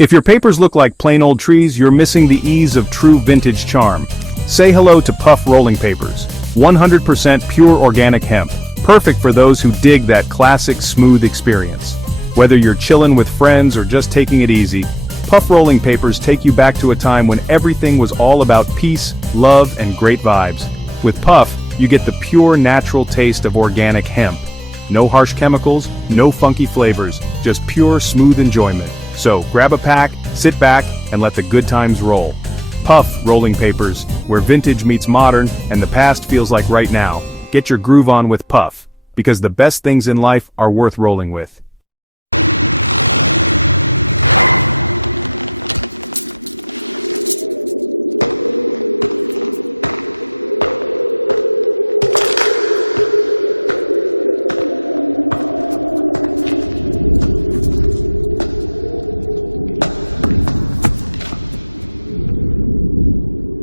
If your papers look like plain old trees, you're missing the ease of true vintage charm. Say hello to Puff Rolling Papers. 100% pure organic hemp. Perfect for those who dig that classic smooth experience. Whether you're chillin' with friends or just taking it easy, Puff Rolling Papers take you back to a time when everything was all about peace, love, and great vibes. With Puff, you get the pure natural taste of organic hemp. No harsh chemicals, no funky flavors, just pure smooth enjoyment. So grab a pack, sit back, and let the good times roll. Puff Rolling Papers, where vintage meets modern and the past feels like right now. Get your groove on with Puff, because the best things in life are worth rolling with.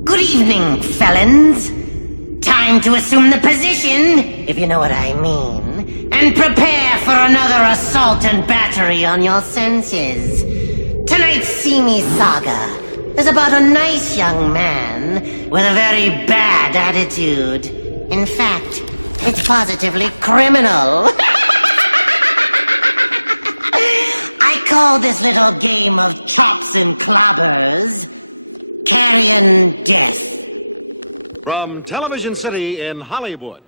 Good evening, felons. Time to assume the position, if you know what I mean, and prepare for another assault and battery on your senses. Tonight's seamy saga is about a nice young man with a very bad attitude. In fact, it's positively criminal. I call this little game of chops and clobbers Carrion Death. From Television City in Hollywood.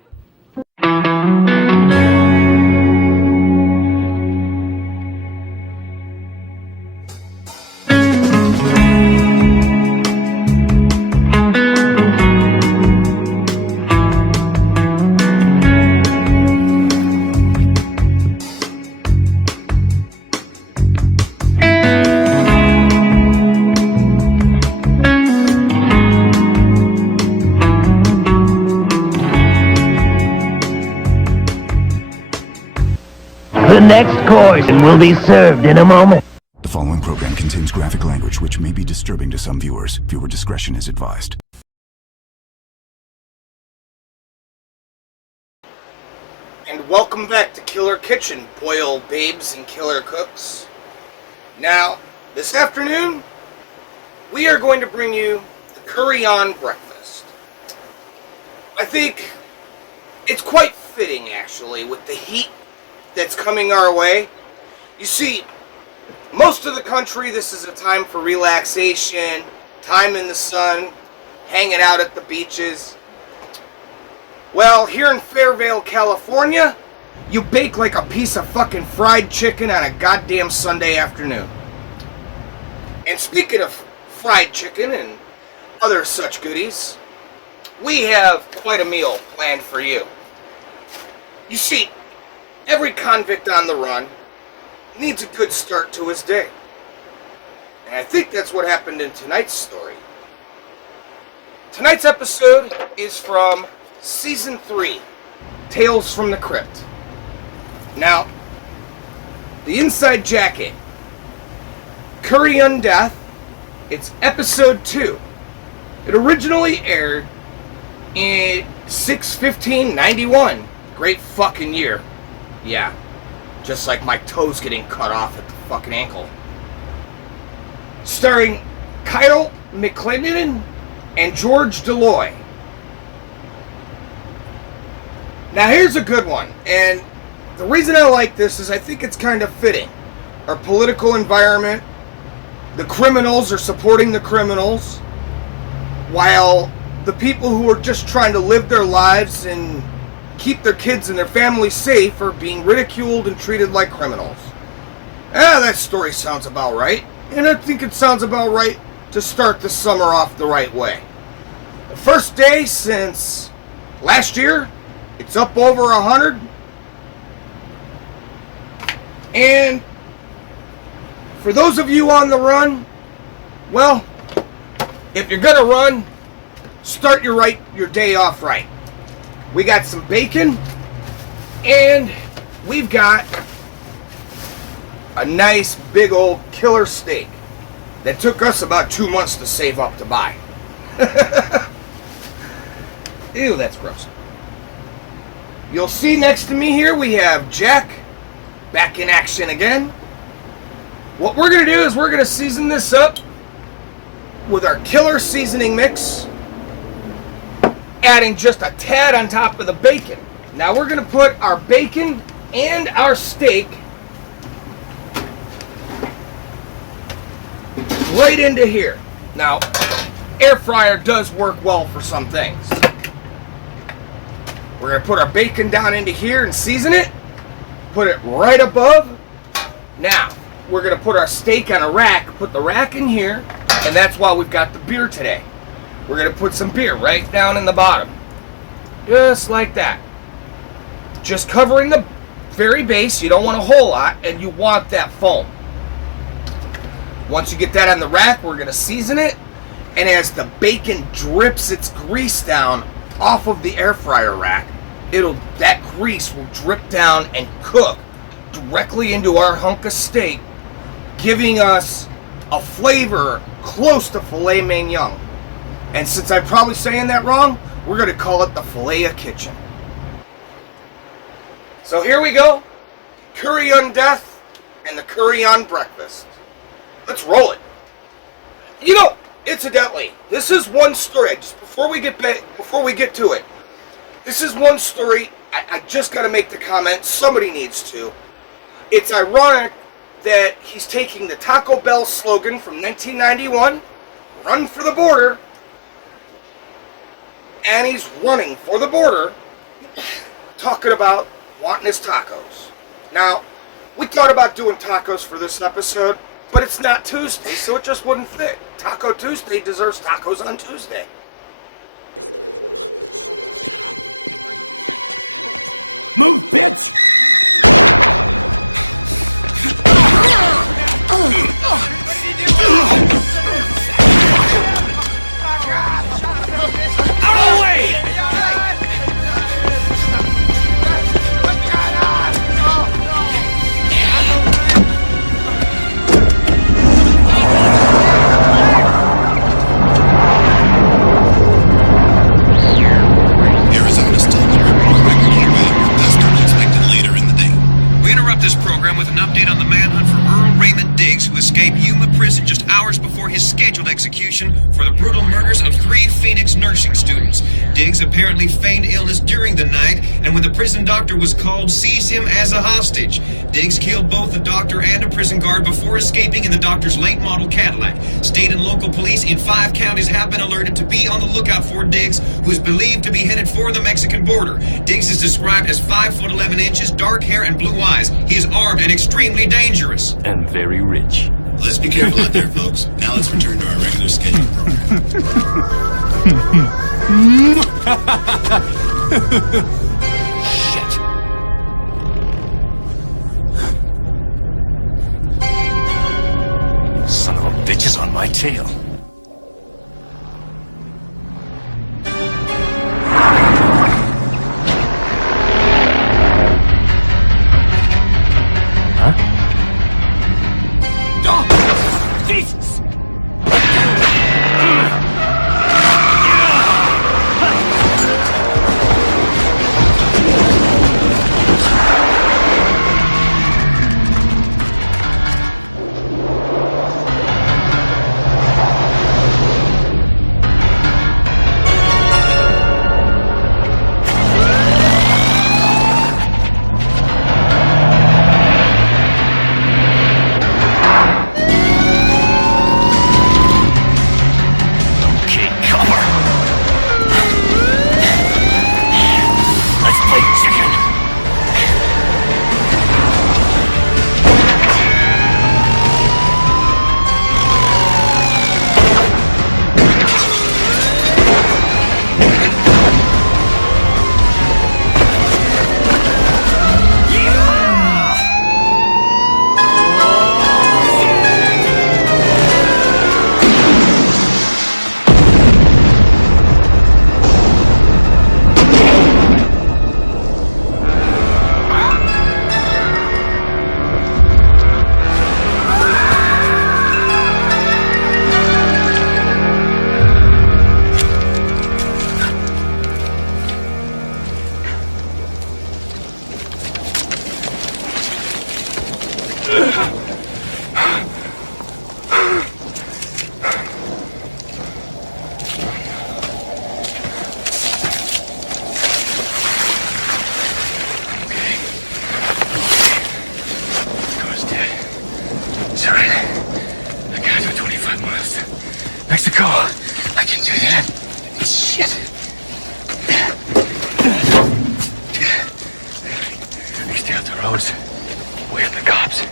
The next course will be served in a moment. The following program contains graphic language which may be disturbing to some viewers. Viewer discretion is advised. And welcome back to Killer Kitchen, boiled babes and killer cooks. Now, this afternoon, we are going to bring you the curry-on breakfast. I think it's quite fitting, actually, with the heat that's coming our way. You see, most of the country, this is a time for relaxation, time in the sun, hanging out at the beaches. Well, here in Fairvale, California, you bake like a piece of fucking fried chicken on a goddamn Sunday afternoon. And speaking of fried chicken and other such goodies, we have quite a meal planned for you. You see, every convict on the run needs a good start to his day. And I think that's what happened in tonight's story. Tonight's episode is from Season 3, Tales from the Crypt. Now, the inside jacket, Curry-on Death, it's Episode 2. It originally aired in 6/15/91. Great fucking year. Yeah, just like my toes getting cut off at the fucking ankle. Starring Kyle MacLachlan and George Deloy. Now here's a good one, and the reason I like this is I think it's kind of fitting. Our political environment, the criminals are supporting the criminals, while the people who are just trying to live their lives and keep their kids and their families safe are being ridiculed and treated like criminals. That story sounds about right. And I think it sounds about right to start the summer off the right way. The first day since last year, it's up over 100. And for those of you on the run, well, if you're gonna run, start your day off right. We got some bacon, and we've got a nice big old killer steak that took us about 2 months to save up to buy. Ew, that's gross. You'll see next to me here we have Jack, back in action again. What we're going to do is we're going to season this up with our killer seasoning mix, adding just a tad on top of the bacon. Now we're going to put our bacon and our steak right into here. Now, air fryer does work well for some things. We're going to put our bacon down into here and season it. Put it right above. Now, we're going to put our steak on a rack. Put the rack in here. And that's why we've got the beer today. We're going to put some beer right down in the bottom. Just like that. Just covering the very base. You don't want a whole lot. And you want that foam. Once you get that on the rack, we're going to season it. And as the bacon drips its grease down off of the air fryer rack, that grease will drip down and cook directly into our hunk of steak, giving us a flavor close to filet mignon. And since I'm probably saying that wrong, we're going to call it the Filet Kitchen. So here we go. Curry on death and the curry on breakfast. Let's roll it. You know, incidentally, this is one story. Just before we get to it, this is one story. I just got to make the comment. Somebody needs to. It's ironic that he's taking the Taco Bell slogan from 1991, "Run for the border," and he's running for the border, talking about wanting his tacos. Now, we thought about doing tacos for this episode, but it's not Tuesday, so it just wouldn't fit. Taco Tuesday deserves tacos on Tuesday. Move, bitch! Out of the way! Arizona still will report record heat wave, with dust storms expected later in the day. We interrupt this program with an update on the manhunt for Earl Raymond Diggs, who escaped Yuma Prison just hours before his scheduled execution for the brutal murders of 3 Phoenix nursing students. Diggs apparently feigned illness during the night, and when the prison doctor was called, seized him as a hostage. Diggs killed both the doctor and a prison guard before escaping in the doctor's late model Cadillac. State and local police in 5 counties have been alerted to be on the lookout for Diggs, who is believed to be headed for the Mexican border. Diggs is described as 5 foot 11 inches, dark hair, and blue eyes. He is armed and extremely dangerous. And very rich. Let's be careful out there, folks. Now let's return to our regular scheduled program. Shit. Son of a bitch is on my tail. Jesus! Mexico. I can do that. Shit. I stay off the roads. Away from the cops.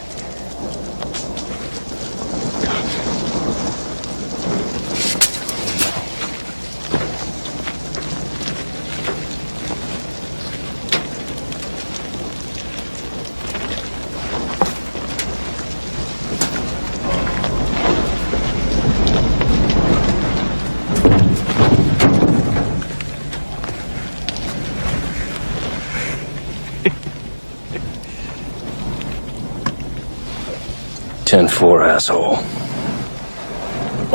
Ten-4, asshole.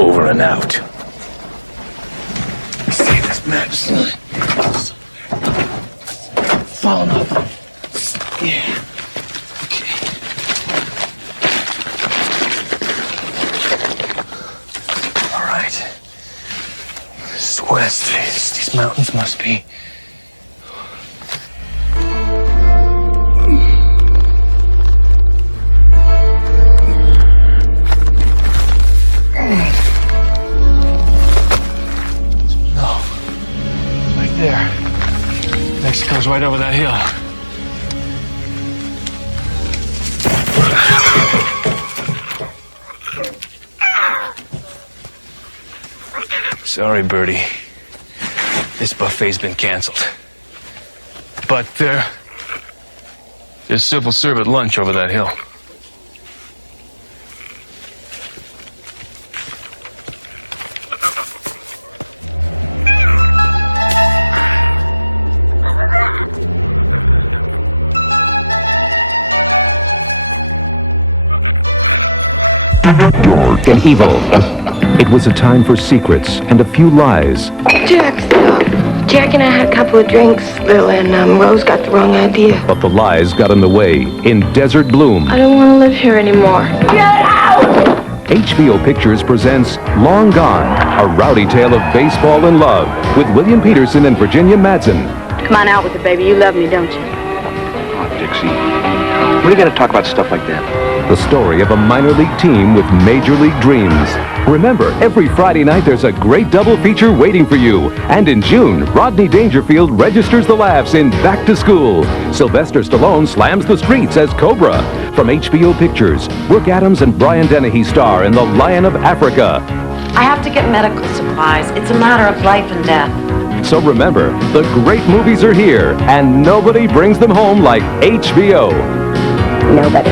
Over and out. See this match. Falling off. Yeah. Okay. All right. This is west. These mountains must be. Mexico's right over that hill. Sorry, Birdie. This buffet's been canceled. But there's civil serve at lunch over that hill. Dark and evil. It was a time for secrets and a few lies. Jack, stop. Jack and I had a couple of drinks, Lil, and Rose got the wrong idea. But the lies got in the way in Desert Bloom. I don't want to live here anymore. Get out! HBO Pictures presents Long Gone, a rowdy tale of baseball and love with William Peterson and Virginia Madsen. Come on out with it, baby. You love me, don't you? Oh, Dixie. When are you going to talk about stuff like that? The story of a minor league team with major league dreams. Remember, every Friday night there's a great double feature waiting for you. And in June, Rodney Dangerfield registers the laughs in Back to School. Sylvester Stallone slams the streets as Cobra. From HBO Pictures, Brooke Adams and Brian Dennehy star in The Lion of Africa. I have to get medical supplies. It's a matter of life and death. So remember, the great movies are here, and nobody brings them home like HBO. Nobody.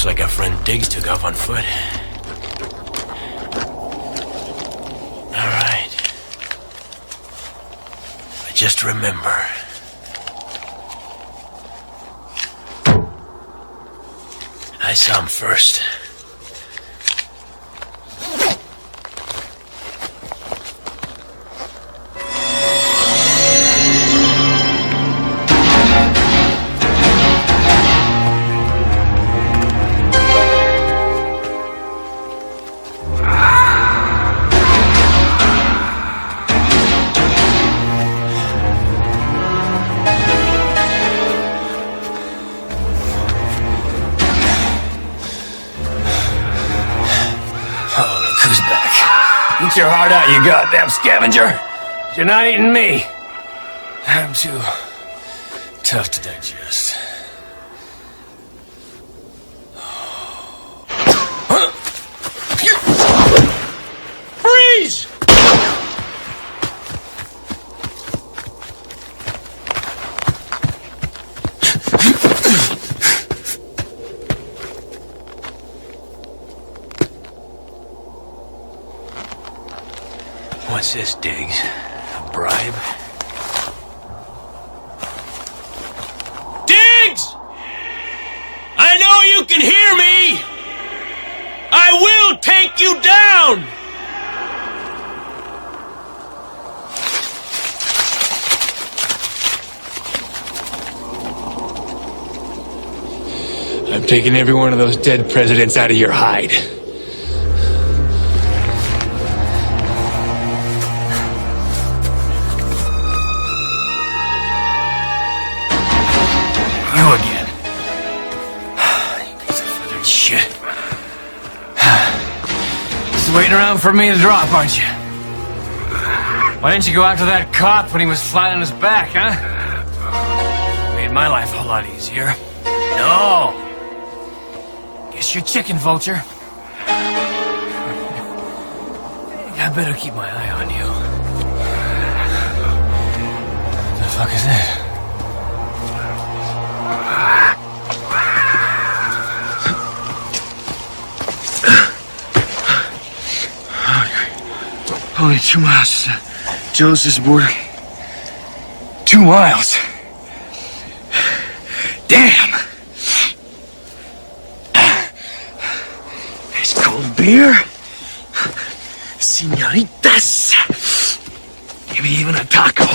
Looks like our friend Diggs took off on foot. All right. I just remember. I saw him first. Eat your heart out, you goddamn scavenger! You're not eating me! I'm too tough to digest. Freeze! What's this, Diggs? A bribe? Diggs! I know you can hear me! I will take you down! I'm taking every one of those dead presidents out of your hide. You again. You piece of feathered shit. Just waiting around for me to drop, aren't you? Why didn't you go after that cop when he was flat on his back, huh? Made my life a whole lot easier. No! Guess you're chicken, Vulture. I better keep my eye on you. What the fuck is this? Only 2 miles to Joseph's border. 2 miles. Damn. Nice cold beer. Señoritas. Maybe even a taco.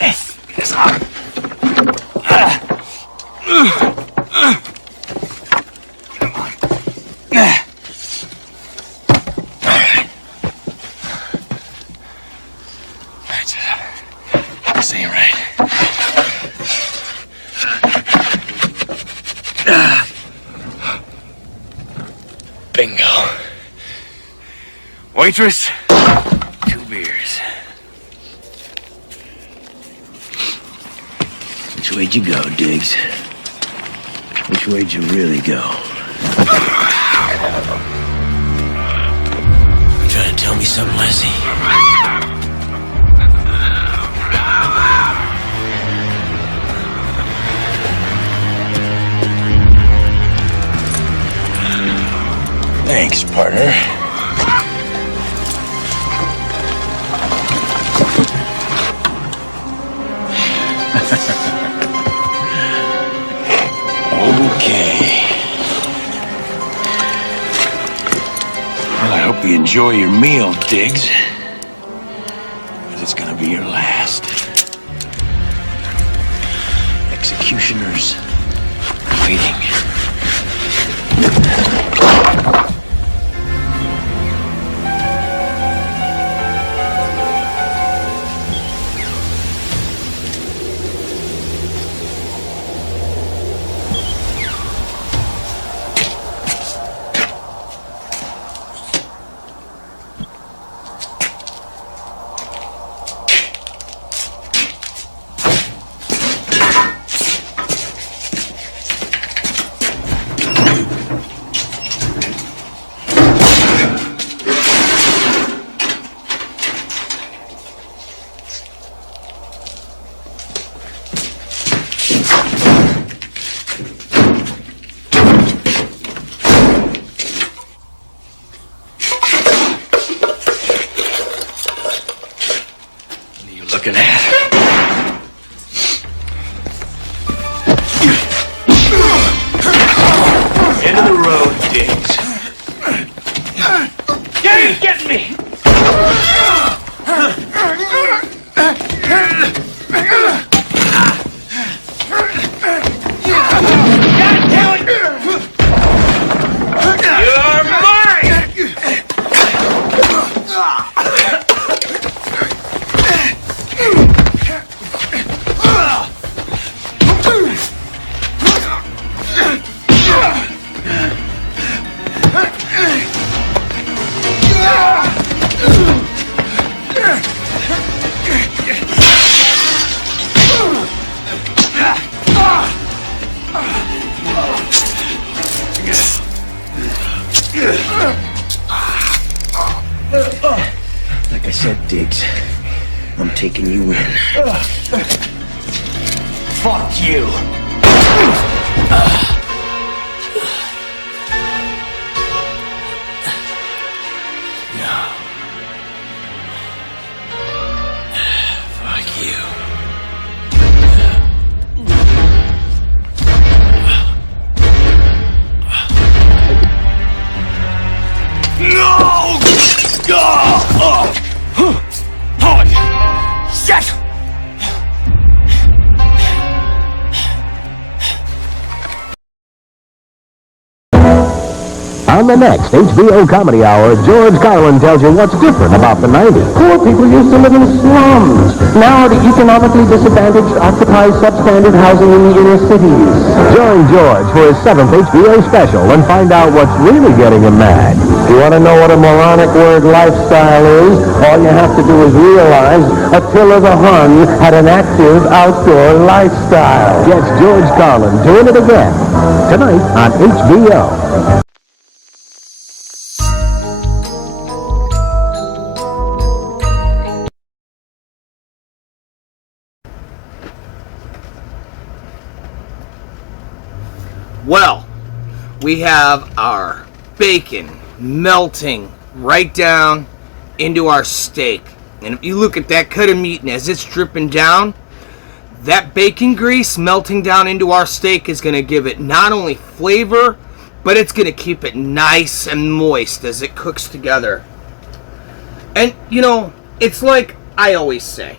It's hot. Bingo. Waitress, 2 beers. Which way'd you go, Diggs? Which way'd you really go? You trying to tell me something, Lassie? Thanks, partner. Okay. Well, I hope you enjoy your meal, Diggs. Because it's gonna be your last. Executioners waiting. Looking at. End of the road, Diggs. Get me! God damn it! You're mine! Like I said, Diggs, I'm taking you in. Fuck you! On the next HBO Comedy Hour, George Carlin tells you what's different about the 90s. Poor people used to live in slums. Now the economically disadvantaged occupy substandard housing in the inner cities. Join George for his 7th HBO special and find out what's really getting him mad. You want to know what a moronic word lifestyle is? All you have to do is realize Attila the Hun had an active outdoor lifestyle. Yes, George Carlin doing it again. Tonight on HBO. Well, we have our bacon melting right down into our steak. And if you look at that cut of meat and as it's dripping down, that bacon grease melting down into our steak is going to give it not only flavor, but it's going to keep it nice and moist as it cooks together. And, you know, it's like I always say,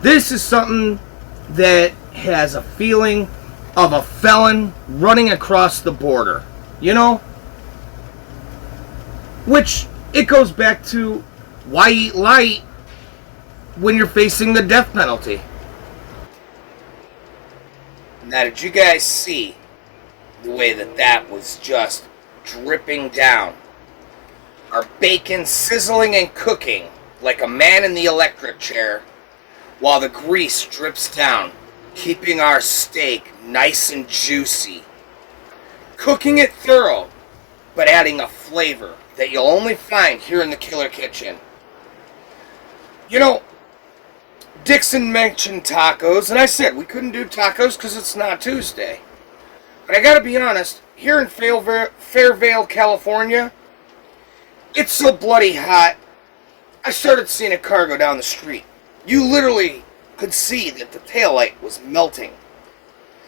this is something that has a feeling of a felon running across the border, you know? Which, it goes back to why eat light when you're facing the death penalty. Now, did you guys see the way that was just dripping down? Our bacon sizzling and cooking like a man in the electric chair while the grease drips down, keeping our steak nice and juicy. Cooking it thorough, but adding a flavor that you'll only find here in the Killer Kitchen. You know, Dixon mentioned tacos, and I said we couldn't do tacos because it's not Tuesday. But I gotta be honest, here in Fairvale, California, it's so bloody hot, I started seeing a car go down the street. You literally could see that the taillight was melting.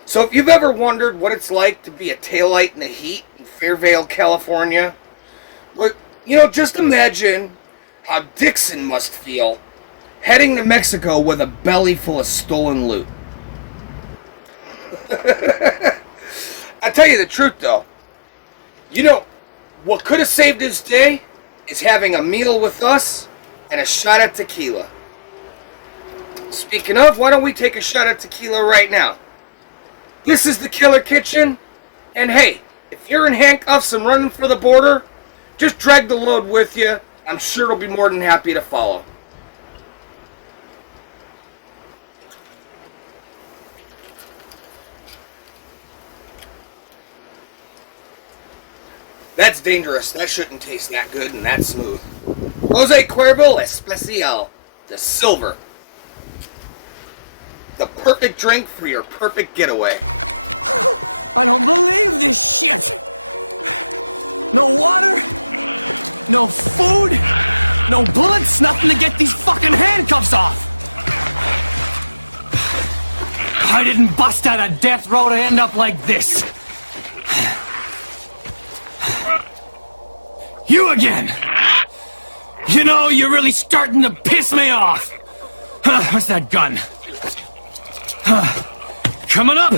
So if you've ever wondered what it's like to be a taillight in the heat in Fairvale, California, well, you know, just imagine how Dixon must feel heading to Mexico with a belly full of stolen loot. I tell you the truth though, you know, what could have saved his day is having a meal with us and a shot at tequila. Speaking of, why don't we take a shot at tequila right now? This is the Killer Kitchen, and hey, if you're in handcuffs and running for the border, just drag the load with you. I'm sure it'll be more than happy to follow. That's dangerous. That shouldn't taste that good and that smooth. Jose Cuervo Especial, the silver. The perfect drink for your perfect getaway. I don't believe this shit! No water, no food, no bullets, nothing to get these fucking handcuffs off! I didn't bust out of death row to end up like this. You again! You know, you're really starting to piss me off! What's that gun? Coming up!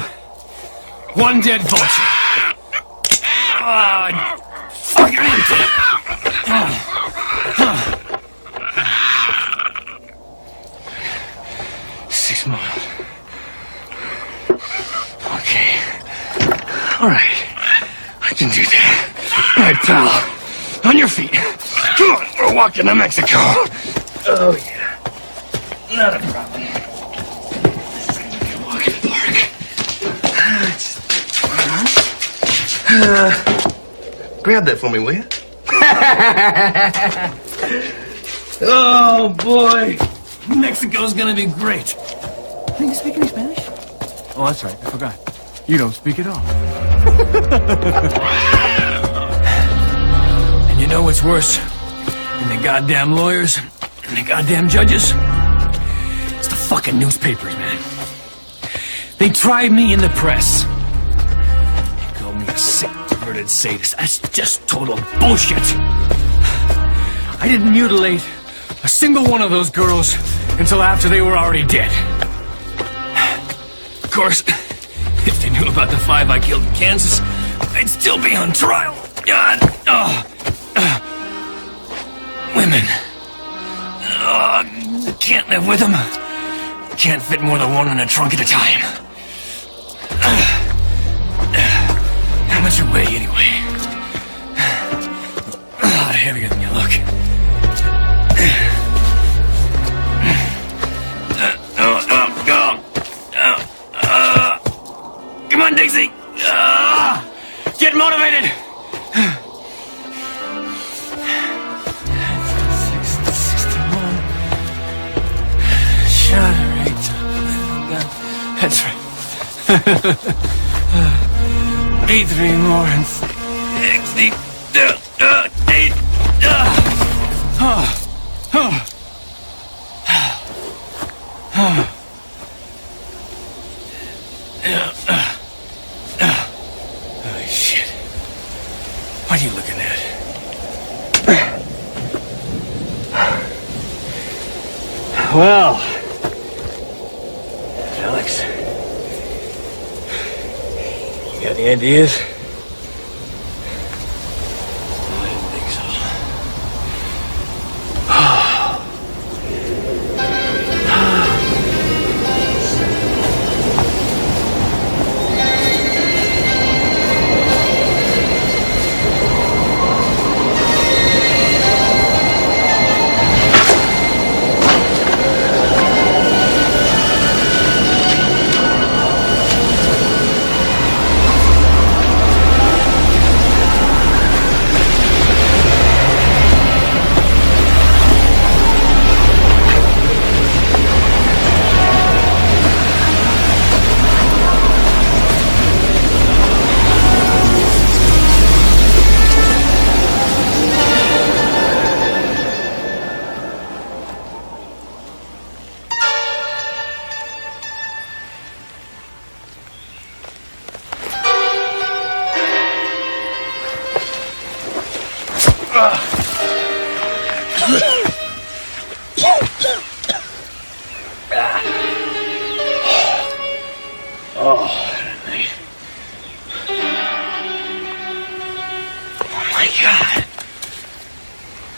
One dead vulture. Fucking empty! 6 miles. Okay. Alright. I can do that. Alright, pal. On your feet. Come on, we're walking to Mexico. Oh, yeah. Not a problem. Grab that for me, will you? Oh, boy. Mexico's gonna be great. Can you speak any Spanish? Oh, that's right. I forgot. You don't speak at all. And you know what's worse than the goddamn lawyers and the goddamn judges? It's the fucking newspapers, man. They tried me in the press. They called me a sick, perverted sadist. That's just total bullshit. I didn't mutilate a single one of those girls until after they were already dead. Of course, if they knew about the 5 I killed in Kansas, I'd still be on trial. God. Women. Can't live with them. Can't fit more than one in a trunk at a time. How much you weigh, anyway? A lot heavier than you look. Come on, Dixie! Get motivated! 61. Shot her 8 times. That's right. 83 more and 60. 8. Holy shit. What are you looking at? Well, Alex, you got any ideas? I didn't think so.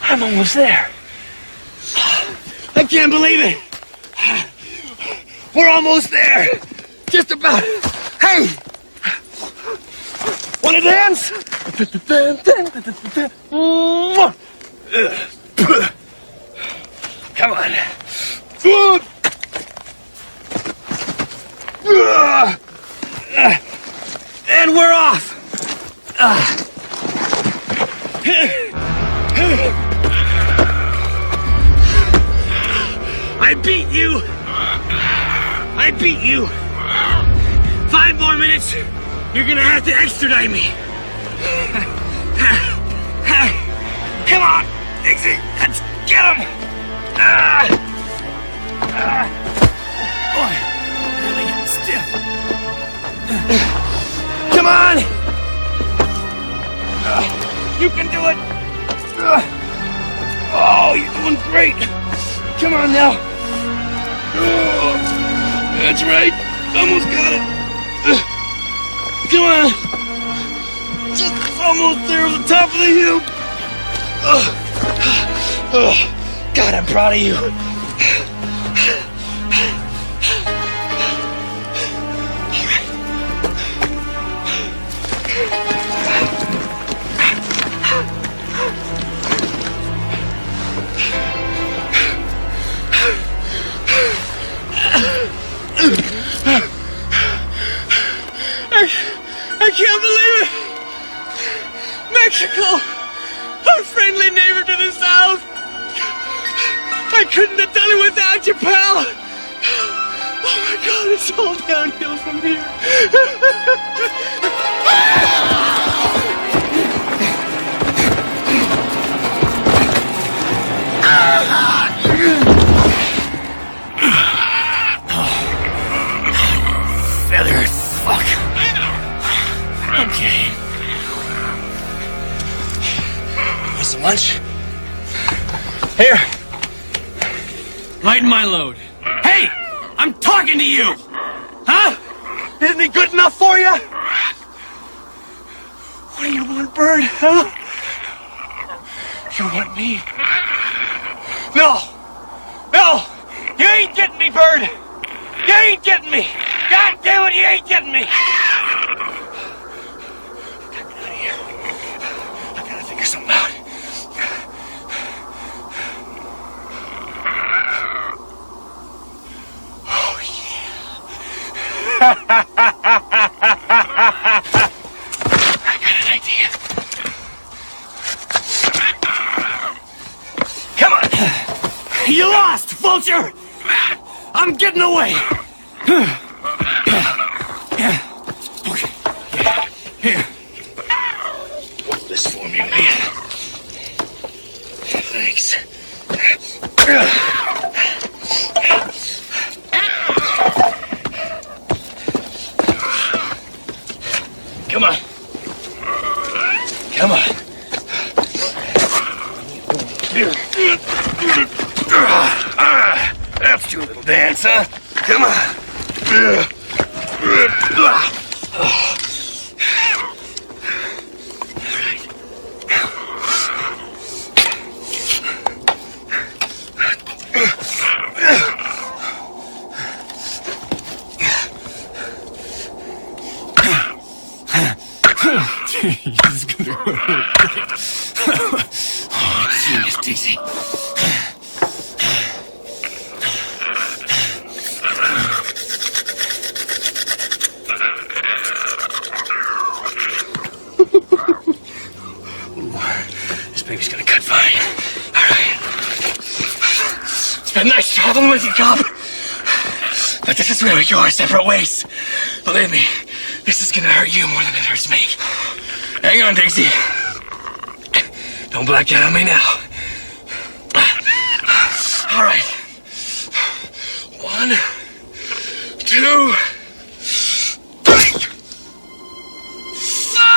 I'm almost there. I can't believe it. We're almost there. Just about. Hey! Wanna dance? Come on. And we're off. I beat you! I beat you! 5 more minutes, you're gonna have to extradite me! Come on, Dixie, let's get him! Boy, really getting stiff. Come on! You can do it! Oh, you're doing great! Come on now! That's right! Almost got it! Come on! Just almost there at the top of the hill! God, I'm proud of you! I can't believe it! Mexico! Our friendly neighbor to the south! I couldn't have done it without you, pal! Oh my God, it's all downhill from here! Feathered fuck. Okay. Want some lunch? Here. Lighten my load. Hey! I'm talking to you! Huh? Isn't he good enough for you? What do you want, Bird, huh? You want me? No! No! You ain't getting me, Bird! You ain't getting me! God damn it, you ain't getting me! Get me out of here. I've got to figure something out. Oh, yeah. I got an idea. Come on! You lost, Vulture! I'm getting away! Here. Hold this for me, will you? Thanks. Come on. Come on. That's your little dance, huh? Come on. This is gonna hurt. Oh, genius, Dixie. This baby's gonna cut fine. All right. It's been nice traveling with you, Cobb. But this is where we go our separate ways. Believe me, this is gonna hurt you more than it hurts me. Hang on, Dixie. Don't black out on me now. All right. 1, 2, 3. Fuck!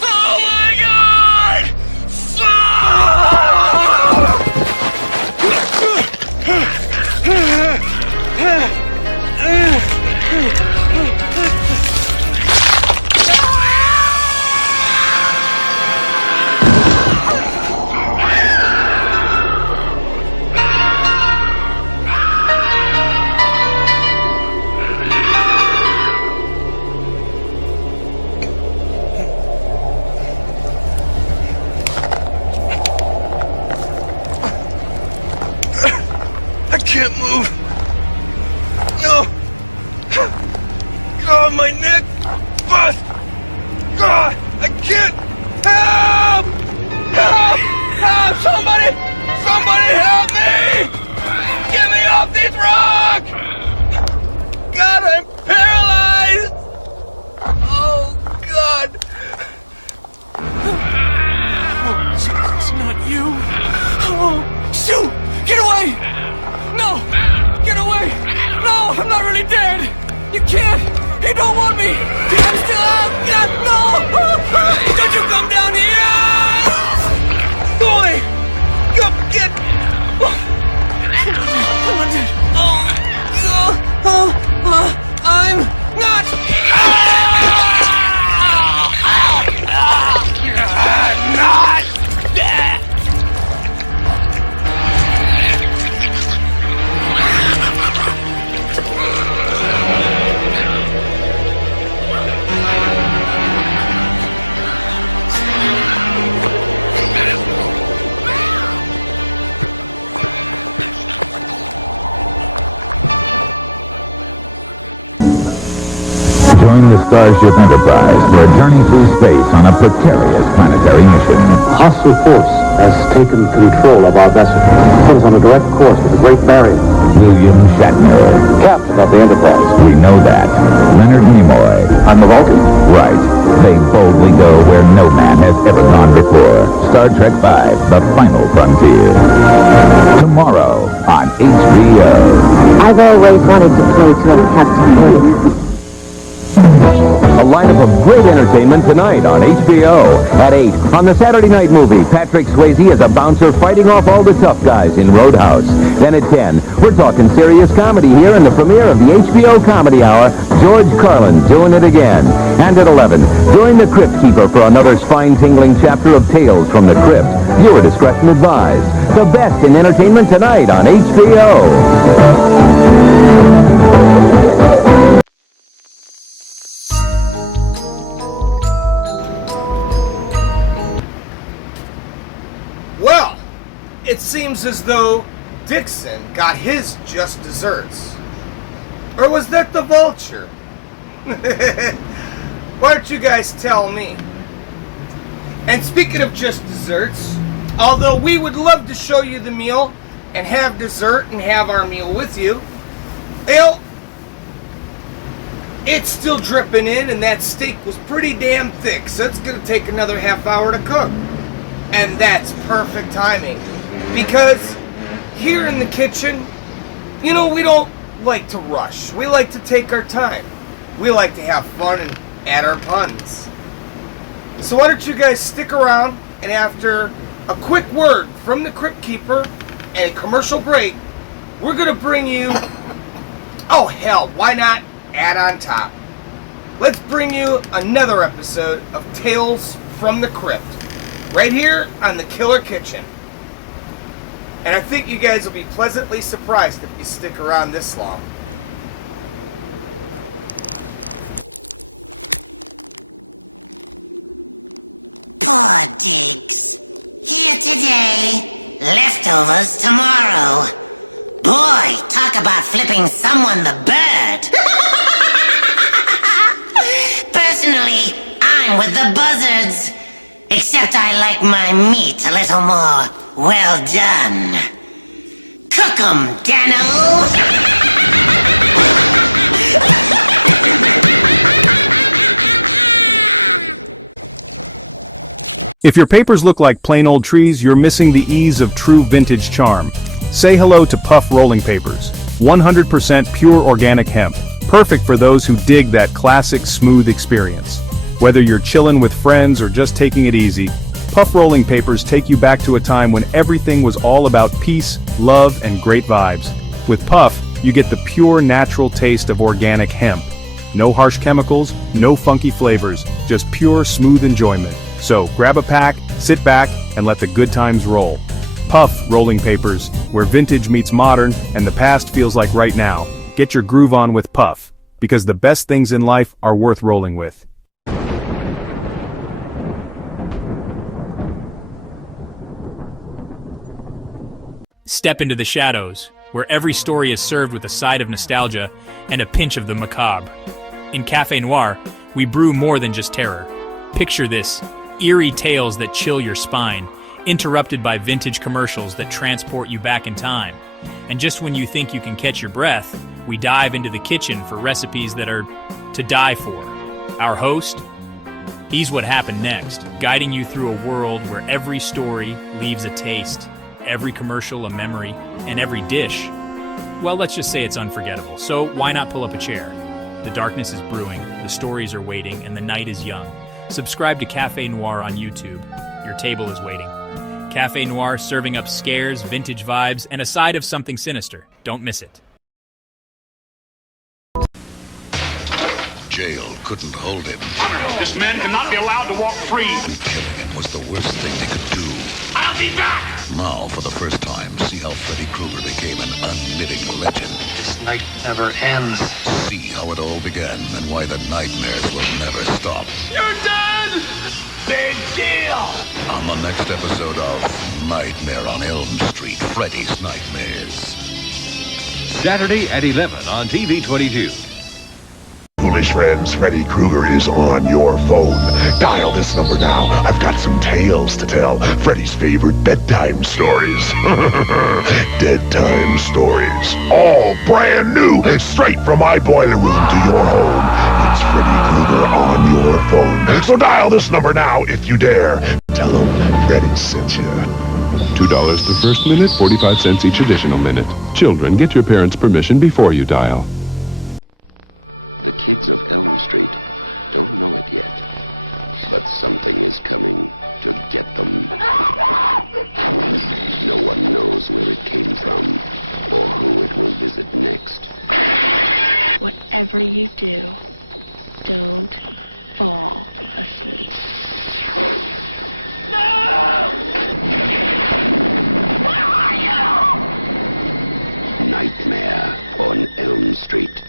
Oh my God! I can't move. No. Oh, my neck. Bust. God, I can't. Help! Help! Help! Somebody! Somebody help me! Get me off this rock! God, I'm paralyzed! Oh, God. Oh, Jesus, not you. Oh, shoot! Get away! No! Get away! No, I'm not really dead! You can't! He don't want me! I'm still out! God, no! Don't you come down here! Boy! Come get... Come on, Dad. I'm not... not dead! Join the Starship Enterprise for a journey through space on a precarious planetary mission. Hostile force has taken control of our vessel. Put us on a direct course for the Great Barrier. William Shatner, Captain of the Enterprise. we know that. Leonard Nimoy, I'm the Vulcan. right. They boldly go where no man has ever gone before. Star Trek V, The Final Frontier. Tomorrow on HBO. I've always wanted to play to a Captain Williams. A lineup of great entertainment tonight on HBO. At 8, on the Saturday night movie, Patrick Swayze as a bouncer fighting off all the tough guys in Roadhouse. Then at 10, we're talking serious comedy here in the premiere of the HBO Comedy Hour, George Carlin doing it again. And at 11, join the Crypt Keeper for another spine-tingling chapter of Tales from the Crypt. Viewer discretion advised. The best in entertainment tonight on HBO. Well, it seems as though Dixon got his just desserts. Or was that the vulture? Why don't you guys tell me? And speaking of just desserts, although we would love to show you the meal and have dessert and have our meal with you, well, it's still dripping in and that steak was pretty damn thick, so it's going to take another half hour to cook. And that's perfect timing, because here in the kitchen, you know, we don't like to rush. We like to take our time. We like to have fun and add our puns. So why don't you guys stick around, and after a quick word from the Crypt Keeper and a commercial break, we're going to bring you, oh hell, why not add on top? Let's bring you another episode of Tales from the Crypt, right here on the Killer Kitchen. And I think you guys will be pleasantly surprised if you stick around this long. Poor Diggs. Here today, leftovers tomorrow. Boy, talk about flipping someone the bird. Personally, I'm with the buzzards. Except I like my meat a little more well done. Cook 'em, Dano! If your papers look like plain old trees, you're missing the ease of true vintage charm. Say hello to Puff Rolling Papers. 100% pure organic hemp. Perfect for those who dig that classic smooth experience. Whether you're chillin' with friends or just taking it easy, Puff Rolling Papers take you back to a time when everything was all about peace, love, and great vibes. With Puff, you get the pure natural taste of organic hemp. No harsh chemicals, no funky flavors, just pure smooth enjoyment. So grab a pack, sit back, and let the good times roll. Puff Rolling Papers, where vintage meets modern and the past feels like right now. Get your groove on with Puff, because the best things in life are worth rolling with. Step into the shadows, where every story is served with a side of nostalgia and a pinch of the macabre. In Café Noir, we brew more than just terror. Picture this, eerie tales that chill your spine, interrupted by vintage commercials that transport you back in time. And just when you think you can catch your breath, we dive into the kitchen for recipes that are to die for. Our host? He's what happened next, guiding you through a world where every story leaves a taste, every commercial a memory, and every dish, well, let's just say it's unforgettable. So why not pull up a chair? The darkness is brewing, the stories are waiting, and the night is young. Subscribe to Café Noir on YouTube. Your table is waiting. Café Noir, serving up scares, vintage vibes, and a side of something sinister. Don't miss it. Jail couldn't hold him. This man cannot be allowed to walk free. And killing him was the worst thing they could do. I'll be back! Now, for the first time, see how Freddy Krueger became an unliving legend. This night never ends. See how it all began and why the nightmares will never stop. You're dead! Big deal! On the next episode of Nightmare on Elm Street, Freddy's Nightmares. Saturday at 11 on TV 22. Foolish friends, Freddy Krueger is on your phone. Dial this number now. I've got some tales to tell. Freddy's favorite bedtime stories. Dead time stories. All brand new. Straight from my boiler room to your home. It's Freddy Krueger on your phone. So dial this number now if you dare. Tell him Freddy sent you. $2 the first minute, 45 cents each additional minute. Children, get your parents' permission before you dial. The kids of Elm Street don't know it yet, but something is coming to get them. No one knows where it came from or who it will visit next. Whatever you do, don't fall asleep. Nightmare on Elm Street.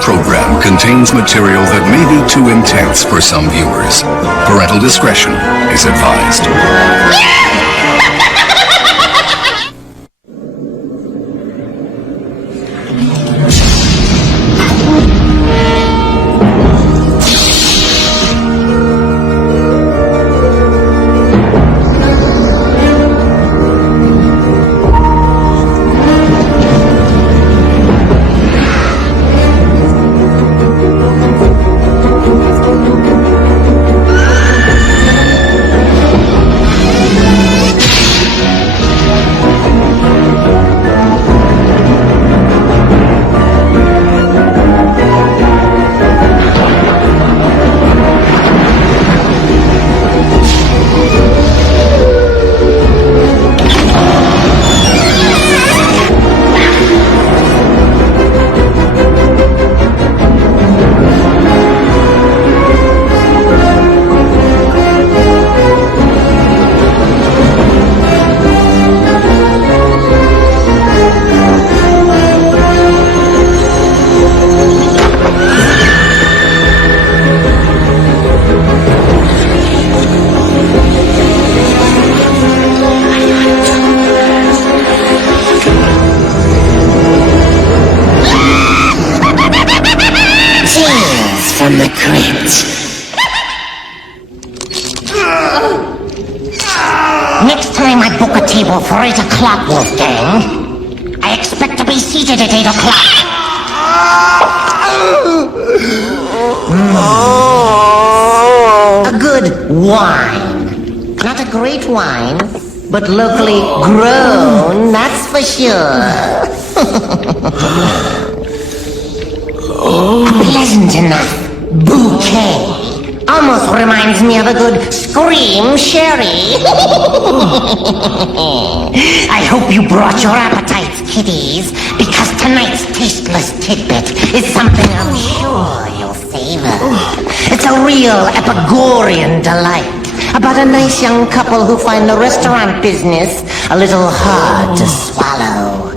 Program contains material that may be too intense for some viewers. Parental discretion is advised. From the crypt. Next time I book a table for 8 o'clock, Wolfgang, I expect to be seated at 8 o'clock. A good wine. Not a great wine, but locally grown, that's for sure. Pleasant enough bouquet. Almost reminds me of a good scream sherry. I hope you brought your appetites, kiddies, because tonight's tasteless tidbit is something I'm sure you'll savor. It's a real Epigorean delight about a nice young couple who find the restaurant business a little hard to swallow.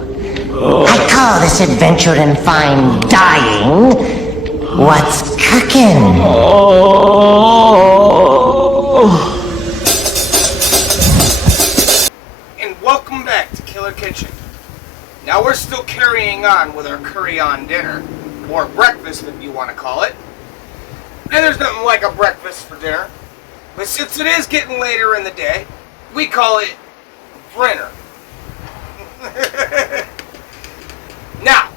I call this adventure in fine dining What's Cookin'? And welcome back to Killer Kitchen. Now we're still carrying on with our curry on dinner, or breakfast if you want to call it. And there's nothing like a breakfast for dinner, but since it is getting later in the day, we call it dinner. Now,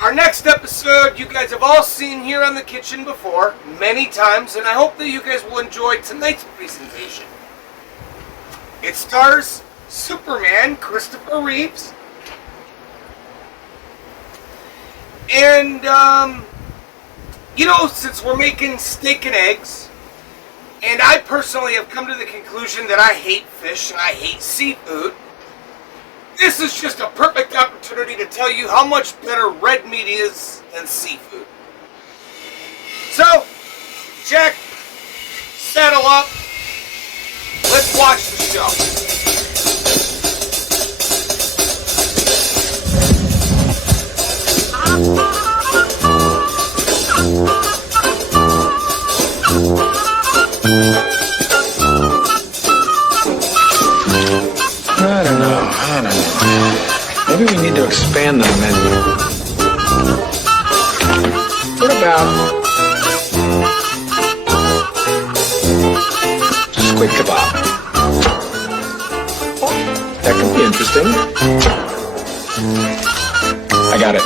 our next episode you guys have all seen here on the kitchen before, many times, and I hope that you guys will enjoy tonight's presentation. It stars Superman, Christopher Reeves, and, you know, since we're making steak and eggs, and I personally have come to the conclusion that I hate fish and I hate seafood, this is just a perfect opportunity to tell you how much better red meat is than seafood. So, Jack, Saddle up. Let's watch the show. I don't know. Maybe we need to expand the menu. What about squid kebab? Oh, that could be interesting. I got it.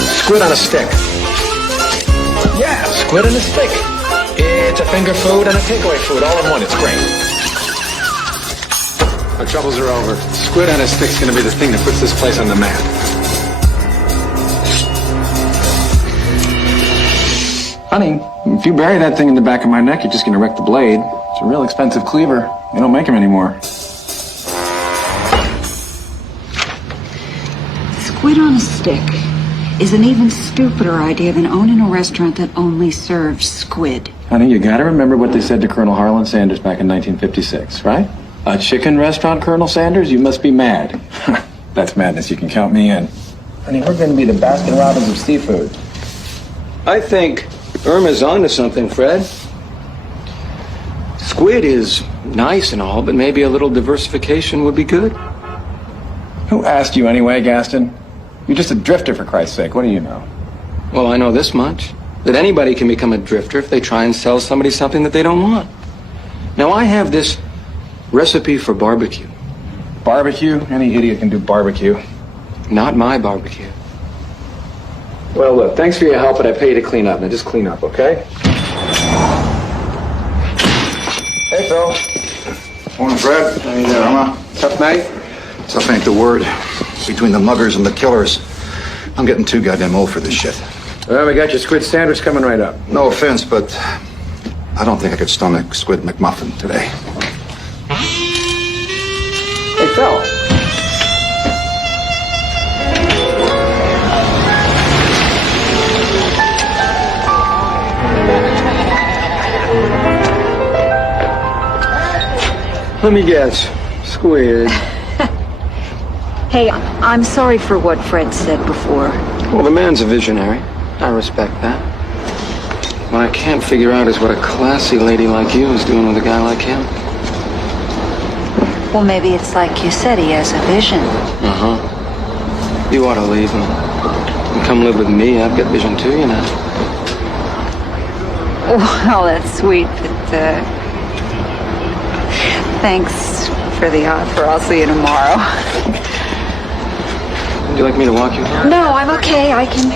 Squid on a stick. Yeah, squid on a stick. It's a finger food and a takeaway food all in one. It's great. Our troubles are over. Squid on a stick's gonna be the thing that puts this place on the map. Honey, if you bury that thing in the back of my neck, you're just gonna wreck the blade. It's a real expensive cleaver. They don't make them anymore. Squid on a stick is an even stupider idea than owning a restaurant that only serves squid. Honey, you gotta remember what they said to Colonel Harlan Sanders back in 1956, right? A chicken restaurant, Colonel Sanders? You must be mad. That's madness. You can count me in. Honey, we're gonna be the Baskin Robbins of seafood. I think Irma's onto something, Fred. Squid is nice and all, but maybe a little diversification would be good. Who asked you anyway, Gaston? You're just a drifter, for Christ's sake. What do you know? Well, I know this much. That anybody can become a drifter if they try and sell somebody something that they don't want. Now, I have this recipe for barbecue. Barbecue? Any idiot can do barbecue. Not my barbecue. Well, look, thanks for your help, but I pay you to clean up. Now just clean up, okay? Hey, Phil. Morning, Fred. How you doing, Irma? Tough night? Tough ain't the word. Between the muggers and the killers, I'm getting too goddamn old for this shit. Well, we got your squid sandwich coming right up. No offense, but I don't think I could stomach Squid McMuffin today. Hey, Phil. Let me guess. Squid. Hey, I'm sorry for what Fred said before. Well, the man's a visionary. I respect that. What I can't figure out is what a classy lady like you is doing with a guy like him. Well, maybe it's like you said, he has a vision. Uh-huh. You ought to leave him. And come live with me. I've got vision too, you know. Well, that's sweet, but, thanks for the offer. I'll see you tomorrow. Would you like me to walk you home? No, I'm okay. I can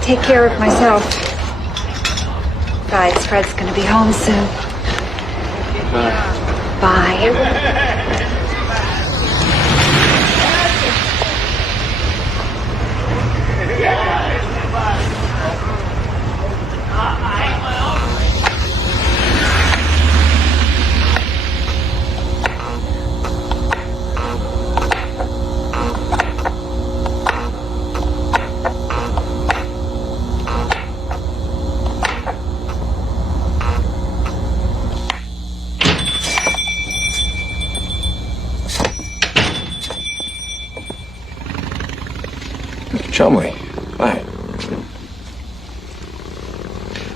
take care of myself. Besides, Fred's gonna be home soon. Bye. Chumley. Hi.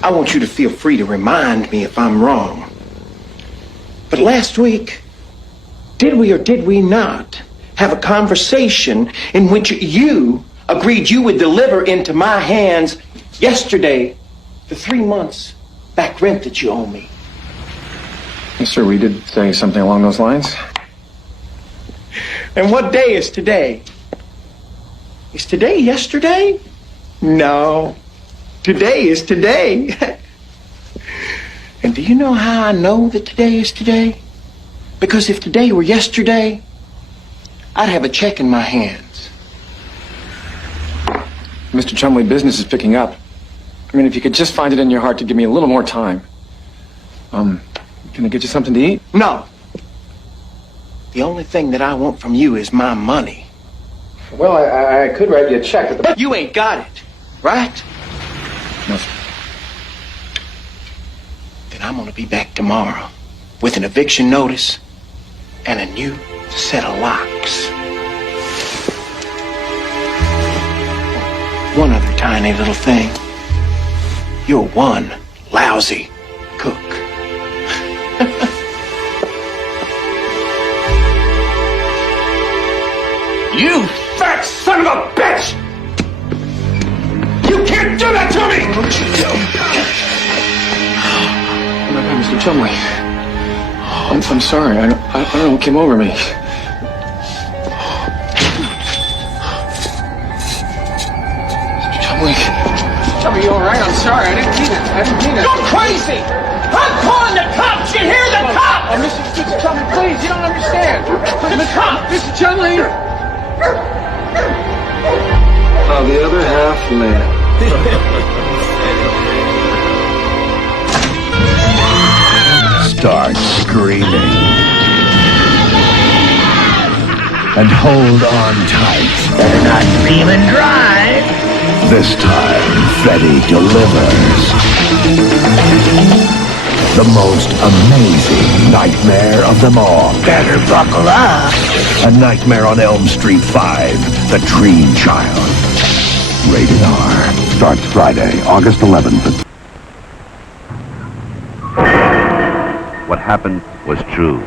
I want you to feel free to remind me if I'm wrong. But last week, did we or did we not have a conversation in which you agreed you would deliver into my hands yesterday the 3 months back rent that you owe me? Yes, sir, we did say something along those lines. And what day is today? Is today yesterday? No. Today is today. And do you know how I know that today is today? Because if today were yesterday, I'd have a check in my hands. Mr. Chumley, business is picking up. I mean, if you could just find it in your heart to give me a little more time. Can I get you something to eat? No. The only thing that I want from you is my money. Well, I could write you a check, but you ain't got it, right? No, sir. be back tomorrow with an eviction notice and a new set of locks. One other tiny little thing. You're one lousy cook. You fat son of a bitch! You can't do that to me! What you do? Oh my God, Mr. Chumley. I'm sorry. I don't know what came over me. Mr. Chumley. Chumley, you all right? I'm sorry. I didn't mean it. You're crazy! I'm calling the cops! You hear the cops! Oh, Mr. Chumley, please, you don't understand. The cops! Mr. Chumley! Oh, the other half, man. Start screaming. And hold on tight. They're not feeling dry. This time, Freddy delivers. The most amazing nightmare of them all. Better buckle up. A Nightmare on Elm Street 5, The Dream Child. Rated R. Starts Friday, August 11th. What happened was true.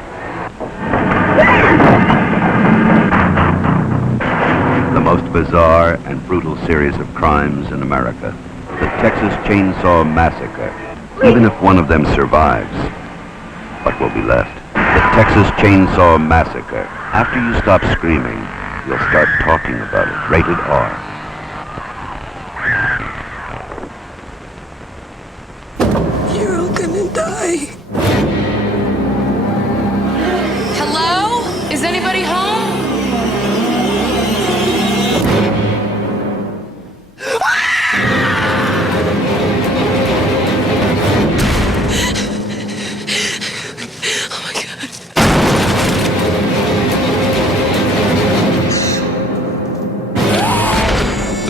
The most bizarre and brutal series of crimes in America. The Texas Chainsaw Massacre. Even if one of them survives, what will be left? The Texas Chainsaw Massacre. After you stop screaming, you'll start talking about it. Rated R. You're all gonna die. Hello? Is anybody home?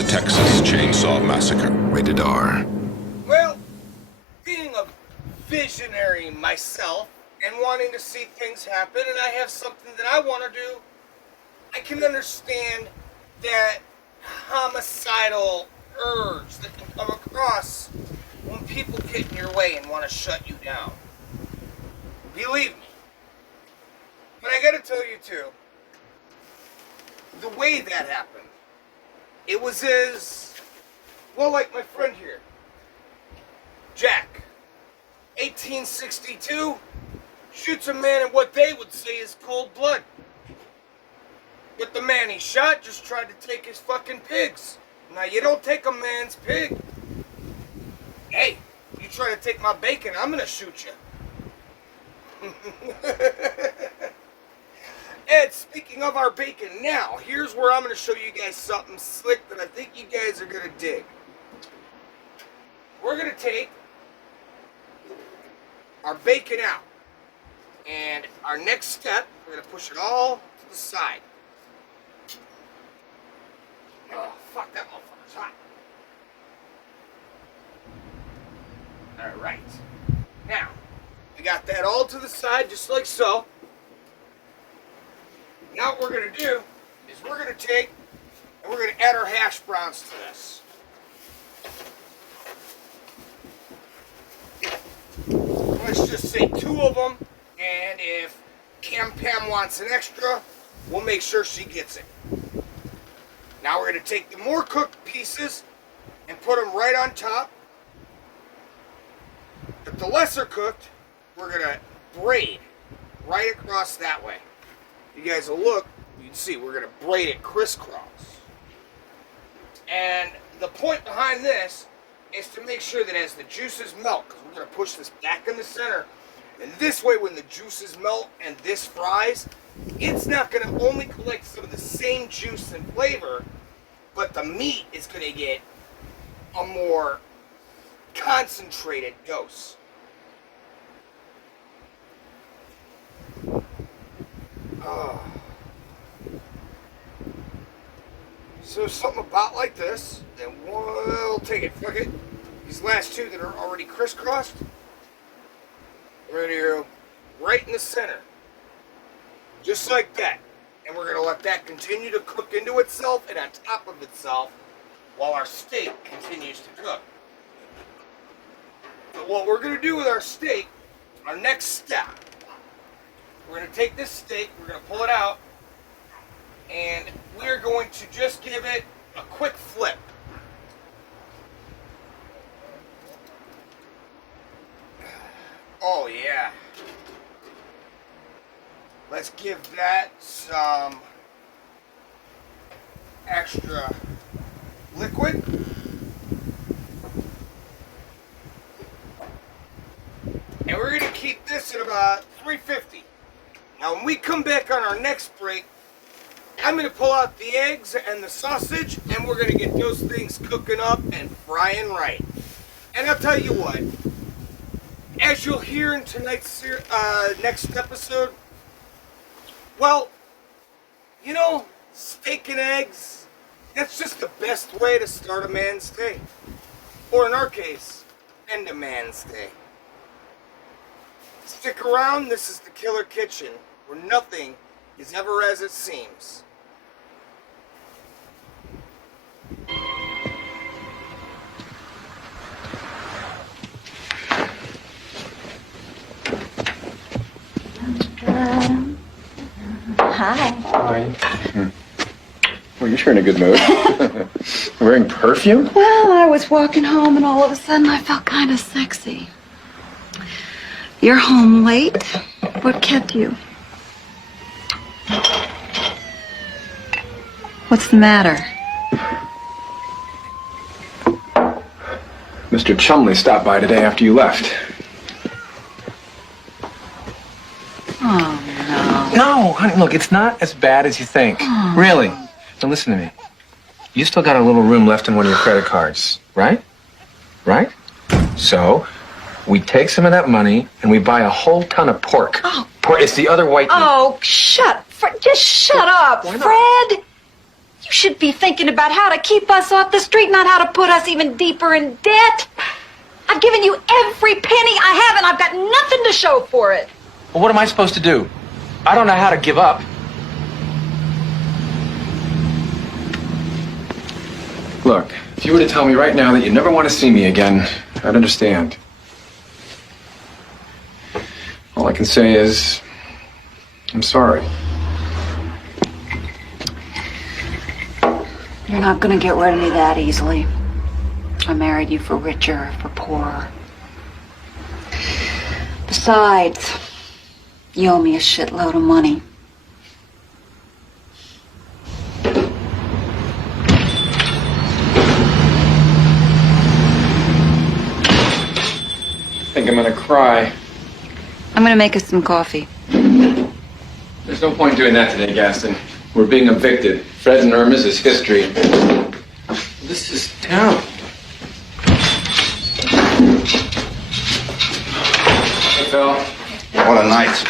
Texas Chainsaw Massacre. Rated R. Well, being a visionary myself and wanting to see things happen, and I have something that I want to do, I can understand that homicidal urge that can come across when people get in your way and want to shut you down. Believe me. But I gotta tell you too, the way that happened, it was well, like my friend here, Jack, 1862, shoots a man in what they would say is cold blood. But the man he shot just tried to take his fucking pigs. Now, you don't take a man's pig. Hey, you try to take my bacon, I'm gonna shoot you. And speaking of our bacon, now, here's where I'm going to show you guys something slick that I think you guys are going to dig. We're going to take our bacon out. And our next step, we're going to push it all to the side. Oh, fuck, that motherfucker's hot. Alright. Now, we got that all to the side, just like so. Now what we're going to do is we're going to take and we're going to add our hash browns to this. Let's just say 2 of them, and if Cam Pam wants an extra, we'll make sure she gets it. Now we're going to take the more cooked pieces and put them right on top. But the lesser cooked, we're going to braid right across that way. You guys will look, you can see we're going to braid it crisscross. And the point behind this is to make sure that as the juices melt, because we're going to push this back in the center, and this way when the juices melt and this fries, it's not going to only collect some of the same juice and flavor, but the meat is going to get a more concentrated dose. So something about like this, and we'll take it, fuck it. These last 2 that are already crisscrossed, We're going to go right in the center. Just like that. And we're going to let that continue to cook into itself and on top of itself while our steak continues to cook. So what we're going to do with our steak, our next step, we're going to take this steak, we're going to pull it out, and we're going to just give it a quick flip. Oh yeah. Let's give that some extra liquid. And we're going to keep this at about 350. Now when we come back on our next break, I'm going to pull out the eggs and the sausage, and we're going to get those things cooking up and frying right. And I'll tell you what, as you'll hear in tonight's next episode, well, you know, steak and eggs, that's just the best way to start a man's day. Or in our case, end a man's day. Stick around, this is the Killer Kitchen, where nothing is ever as it seems. Hi. Hi. Well, you're sure in a good mood. Wearing perfume? Well, I was walking home and all of a sudden I felt kind of sexy. You're home late. What kept you? What's the matter? Mr. Chumley stopped by today after you left. Oh, no. No, honey, look, it's not as bad as you think. Oh. Really. Now listen to me. You still got a little room left in one of your credit cards, right? Right? So, we take some of that money and we buy a whole ton of pork. Oh. Pork, it's the other white meat. Oh, just shut up, Fred. You should be thinking about how to keep us off the street, not how to put us even deeper in debt. I've given you every penny I have, and I've got nothing to show for it. Well, what am I supposed to do? I don't know how to give up. Look, if you were to tell me right now that you never want to see me again, I'd understand. All I can say is, I'm sorry. You're not gonna get rid of me that easily. I married you for richer or for poorer. Besides, you owe me a shitload of money. I think I'm gonna cry. I'm gonna make us some coffee. There's no point doing that today, Gaston. We're being evicted. Fred and Irma's is history. This is terrible. Hey, Phil. What a night.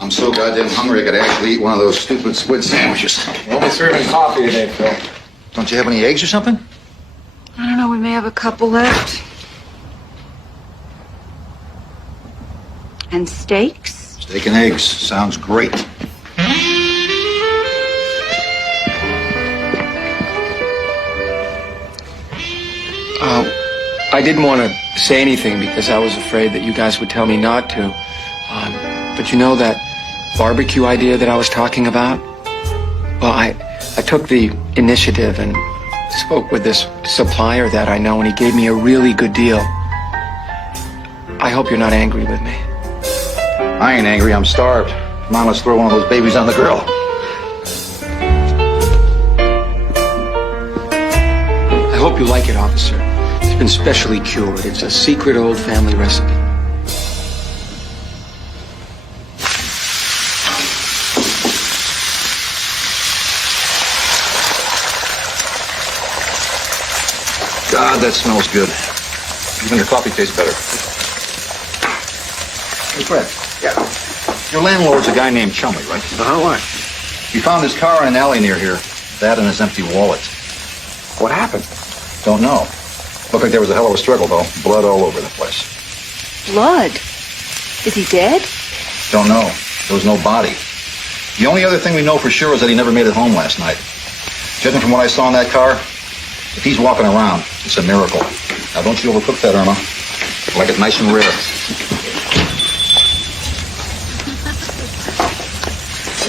I'm so goddamn hungry I could actually eat one of those stupid squid sandwiches. We'll be serving coffee today, Phil. Don't you have any eggs or something? I don't know, we may have a couple left. And steaks? Steak and eggs. Sounds great. I didn't want to say anything because I was afraid that you guys would tell me not to. But you know that barbecue idea that I was talking about? Well, I took the initiative and spoke with this supplier that I know, and he gave me a really good deal. I hope you're not angry with me. I ain't angry. I'm starved. Come on, let's throw one of those babies on the grill. I hope you like it, officer. It's been specially cured. It's a secret old family recipe. God, that smells good. Even the coffee tastes better. Hey, Fred. Yeah. Your landlord's a guy named Chumley, right? Why? We found his car in an alley near here. That and his empty wallet. What happened? Don't know. Looked like there was a hell of a struggle, though. Blood all over the place. Blood? Is he dead? Don't know. There was no body. The only other thing we know for sure is that he never made it home last night. Judging from what I saw in that car, if he's walking around, it's a miracle. Now, don't you overcook that, Irma. I like it nice and rare.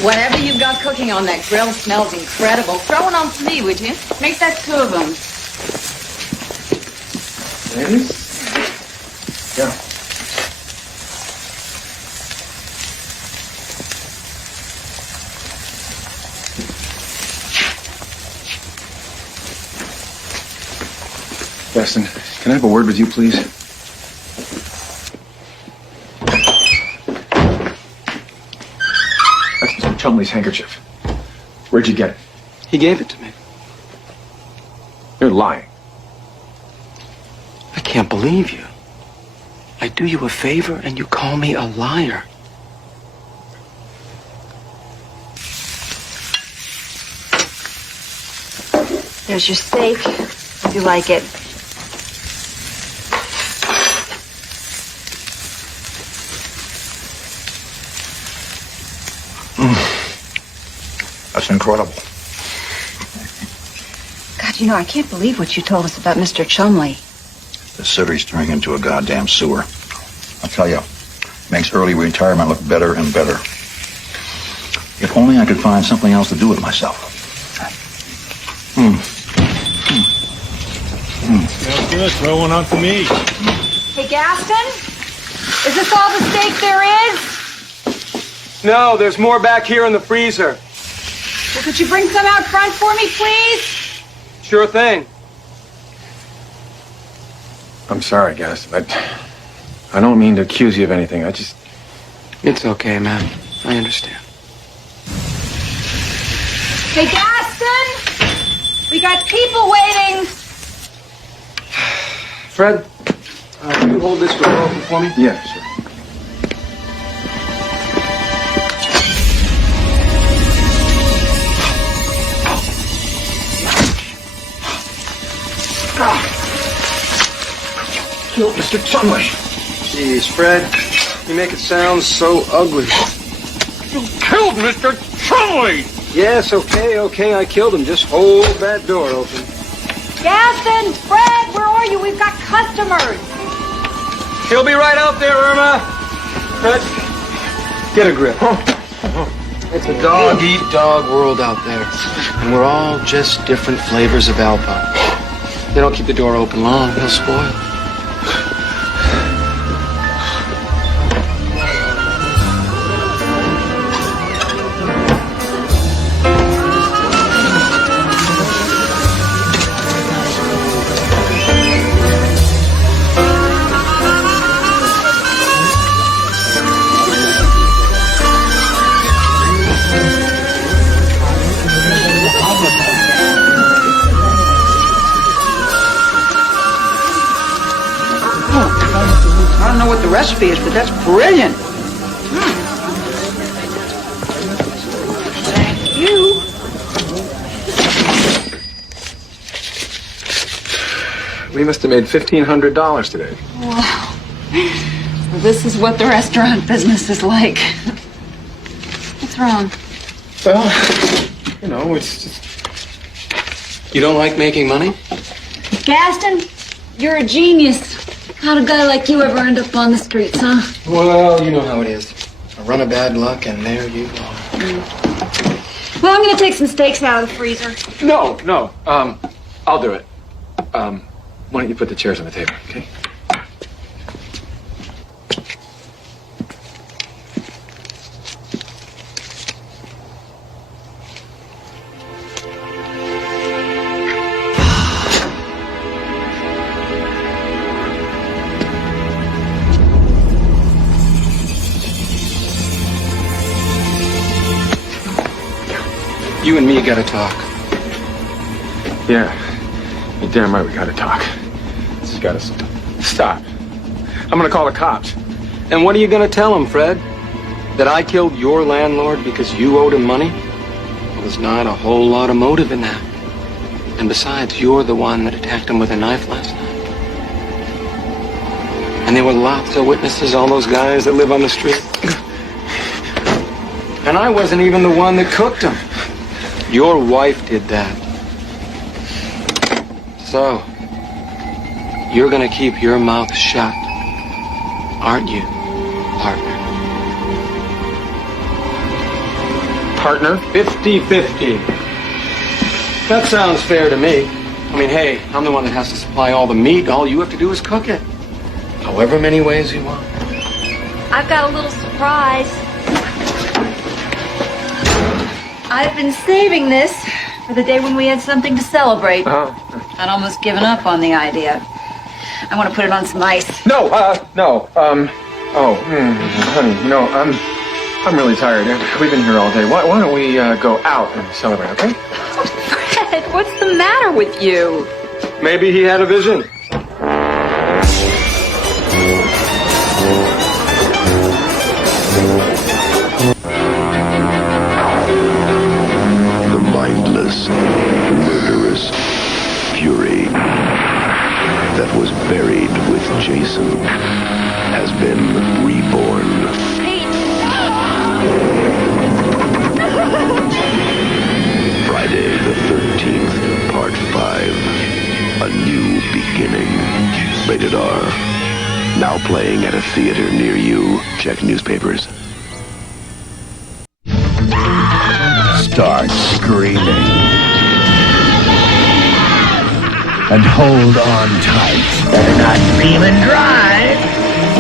Whatever you've got cooking on that grill smells incredible. Throw it on to me, would you? Make that 2 of them. Ladies? Yeah. Weston, can I have a word with you, please? That's Mr. Chumley's handkerchief. Where'd you get it? He gave it to me. You're lying. I can't believe you. I do you a favor and you call me a liar. There's your steak, if you like it. That's incredible. God, you know, I can't believe what you told us about Mr. Chumley. The city's turning into a goddamn sewer. I tell you, makes early retirement look better and better. If only I could find something else to do with myself. That's good. Throw one on for me. Hey, Gaston? Is this all the steak there is? No, there's more back here in the freezer. Well, could you bring some out front for me, please? Sure thing. I'm sorry, Gaston. I don't mean to accuse you of anything. It's okay, man. I understand. Hey, Gaston! We got people waiting! Fred, can you hold this door open for me? Yeah, sure. Killed Mr. Chumley. Jeez, Fred, you make it sound so ugly. You killed Mr. Chumley! Yes, okay, I killed him. Just hold that door open. Gaston! Fred, where are you? We've got customers! He'll be right out there, Irma. Fred, get a grip. It's a dog-eat-dog world out there. And we're all just different flavors of Alpo. They don't keep the door open long, he'll spoil. I don't know what the recipe is, but that's brilliant. Thank you. We must have made $1,500 today. Wow. Well, this is what the restaurant business is like. What's wrong? Well, you know, it's just... You don't like making money? Gaston, you're a genius. How'd a guy like you ever end up on the streets, huh? Well, you know how it is. A run of bad luck, and there you go. Well, I'm gonna take some steaks out of the freezer. No. I'll do it. Why don't you put the chairs on the table, okay? You and me gotta talk. Yeah, you're damn right we gotta talk. This has gotta stop. I'm gonna call the cops. And what are you gonna tell him, Fred? That I killed your landlord because you owed him money? Well, there's not a whole lot of motive in that. And besides, you're the one that attacked him with a knife last night. And there were lots of witnesses, all those guys that live on the street. And I wasn't even the one that cooked them. Your wife did that. So, you're gonna keep your mouth shut, aren't you, partner? Partner? 50-50. That sounds fair to me. I mean, hey, I'm the one that has to supply all the meat. All you have to do is cook it. However many ways you want. I've got a little surprise. I've been saving this for the day when we had something to celebrate. Oh. I'd almost given up on the idea. I want to put it on some ice. No. Honey, you know, I'm really tired. We've been here all day. Why don't we go out and celebrate, okay? Fred, what's the matter with you? Maybe he had a vision. The mindless, murderous fury that was buried with Jason has been reborn. Friday the 13th, Part 5. A New Beginning. Rated R. Now playing at a theater near you. Check newspapers. Start screaming. And hold on tight. Better not scream and drive.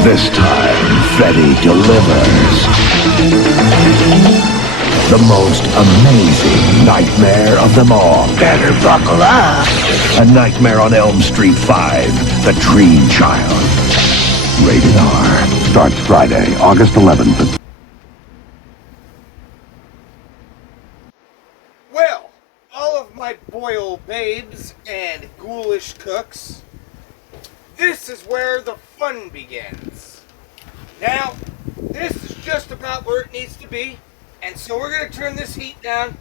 This time, Freddy delivers. The most amazing nightmare of them all. Better buckle up. A Nightmare on Elm Street 5, The Dream Child. Rated R. Starts Friday, August 11th. Well, all of my boil babes and ghoulish cooks, this is where the fun begins. Now, this is just about where it needs to be, and so we're going to turn this heat down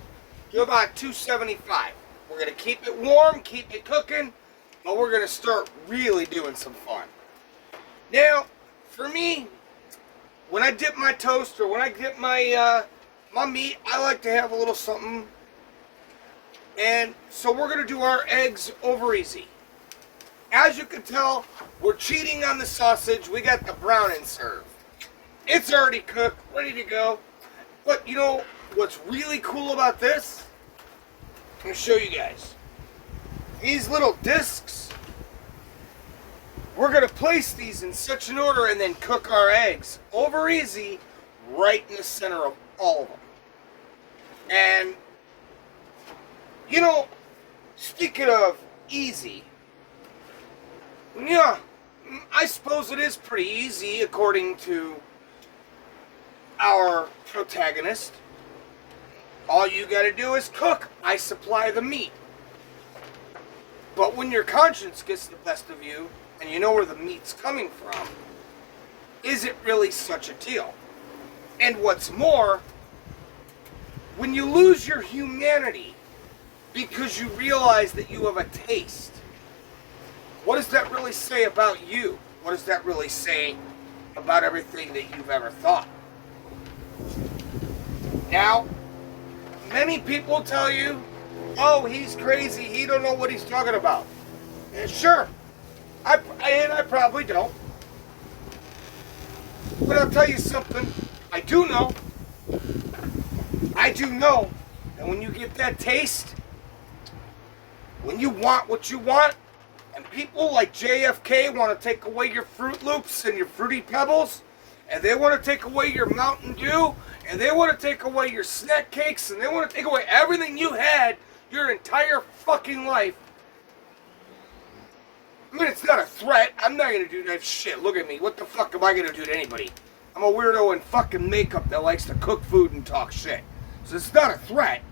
to about 275. We're going to keep it warm, keep it cooking, but we're going to start really doing some fun. Now, for me, when I dip my toast or when I dip my my meat, I like to have a little something. And so we're going to do our eggs over easy. As you can tell, we're cheating on the sausage. We got the brown and serve. It's already cooked, ready to go. But you know what's really cool about this? I'm going to show you guys. These little discs, we're going to place these in such an order and then cook our eggs over easy right in the center of all of them. And, you know, speaking of easy, yeah, I suppose it is pretty easy according to our protagonist. All you gotta do is cook. I supply the meat. But when your conscience gets the best of you, and you know where the meat's coming from, is it really such a deal? And what's more, when you lose your humanity because you realize that you have a taste, what does that really say about you? What does that really say about everything that you've ever thought? Now, many people tell you, oh, he's crazy, he don't know what he's talking about. And sure, I probably don't. But I'll tell you something, I do know. I do know that when you get that taste, when you want what you want, and people like JFK want to take away your Fruit Loops and your Fruity Pebbles, and they want to take away your Mountain Dew, and they want to take away your snack cakes, and they want to take away everything you had your entire fucking life. I mean, it's not a threat. I'm not going to do that shit. Look at me. What the fuck am I going to do to anybody? I'm a weirdo in fucking makeup that likes to cook food and talk shit. So it's not a threat.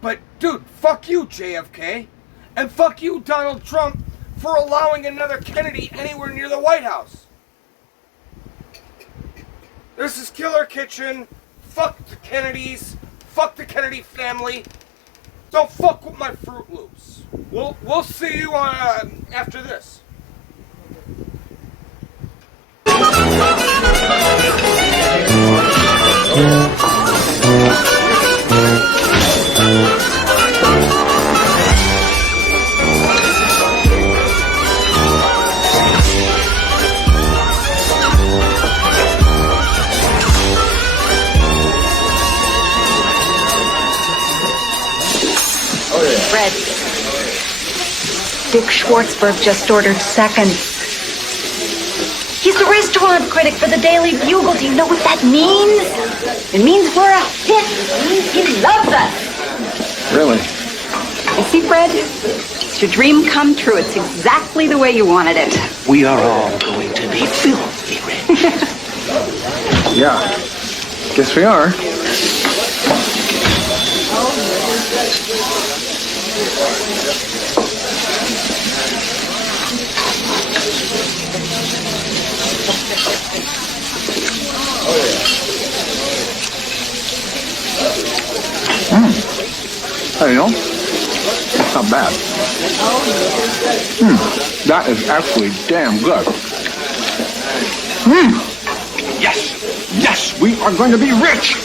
But, dude, fuck you, JFK. And fuck you, Donald Trump, for allowing another Kennedy anywhere near the White House. This is Killer Kitchen. Fuck the Kennedys. Fuck the Kennedy family. Don't fuck with my Fruit Loops. We'll see you after this. Fred. Dick Schwartzberg just ordered seconds. He's the restaurant critic for the Daily Bugle. Do you know what that means? It means we're a hit. It means he loves us. Really? You see, Fred? It's your dream come true. It's exactly the way you wanted it. We are all going to be filthy rich. Yeah. Guess we are. Hey, you know, that's not bad. That is actually damn good. Yes, yes, we are going to be rich.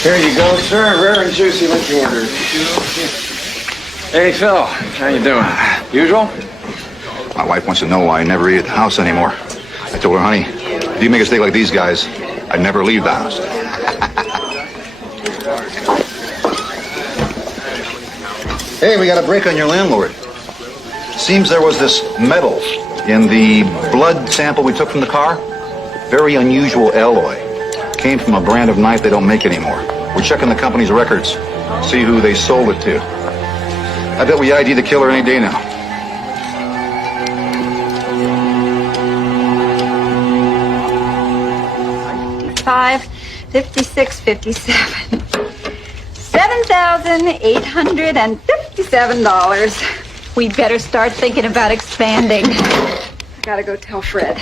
Here you go, sir. Rare and juicy like you ordered. Hey, Phil. How you doing? Usual? My wife wants to know why I never eat at the house anymore. I told her, honey, if you make a mistake like these guys, I'd never leave the house. Hey, we got a break on your landlord. Seems there was this metal in the blood sample we took from the car. Very unusual alloy. Came from a brand of knife they don't make anymore. We're checking the company's records. See who they sold it to. I bet we ID the killer any day now. $55, $56, $57. $7,857. We better start thinking about expanding. I gotta go tell Fred.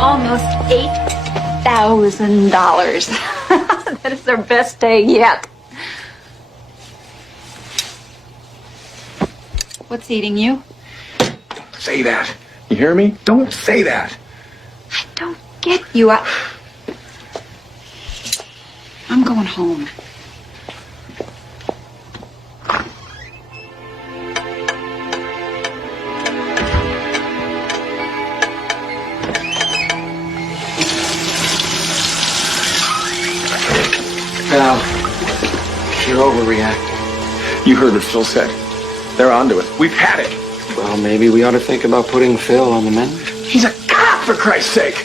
Almost $8,000. That is our best day yet. What's eating you? Don't say that. You hear me? Don't say that. I don't get you. I'm going home. Val, you're overreacting. You heard what Phil said. They're onto it. We've had it. Well, maybe we ought to think about putting Phil on the mend. He's a cop, for Christ's sake.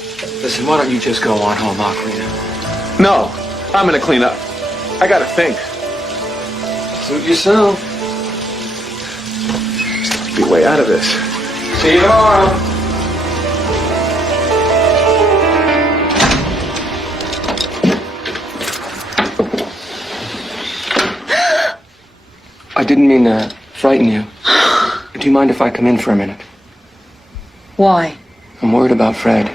Listen, why don't you just go on home? I'll clean up. No, I'm gonna clean up. I gotta think. Suit yourself. Be way out of this. See you tomorrow. I didn't mean to frighten you. Do you mind if I come in for a minute? Why? I'm worried about Fred.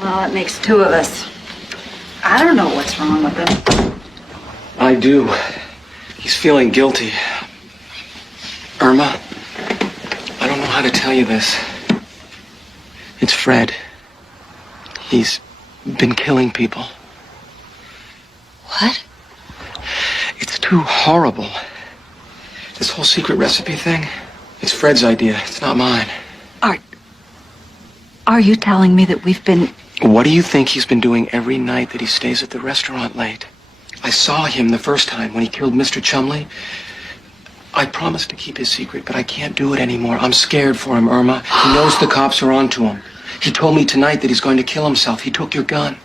Well, it makes two of us. I don't know what's wrong with him. I do. He's feeling guilty. Irma, I don't know how to tell you this. It's Fred. He's been killing people. What? It's too horrible. This whole secret recipe thing, it's Fred's idea. It's not mine. Are you telling me that we've been... What do you think he's been doing every night that he stays at the restaurant late? I saw him the first time when he killed Mr. Chumley. I promised to keep his secret, but I can't do it anymore. I'm scared for him, Irma. He knows the cops are onto him. He told me tonight that he's going to kill himself. He took your gun.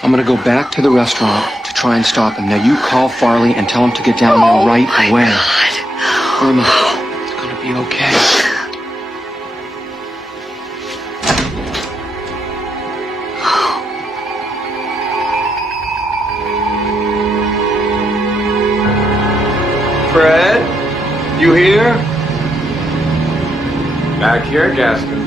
I'm gonna go back to the restaurant to try and stop him. Now you call Farley and tell him to get down there right away. Irma, it's gonna be okay. Fred, you here? Back here, Jasmine.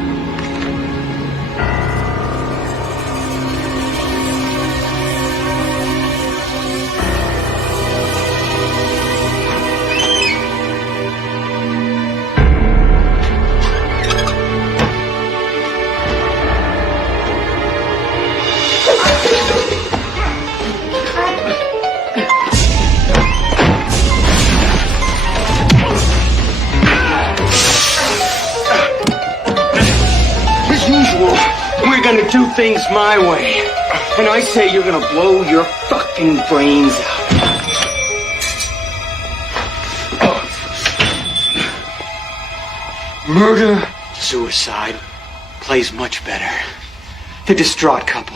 trying to do things my way. And I say you're gonna blow your fucking brains out. Murder, suicide plays much better. The distraught couple.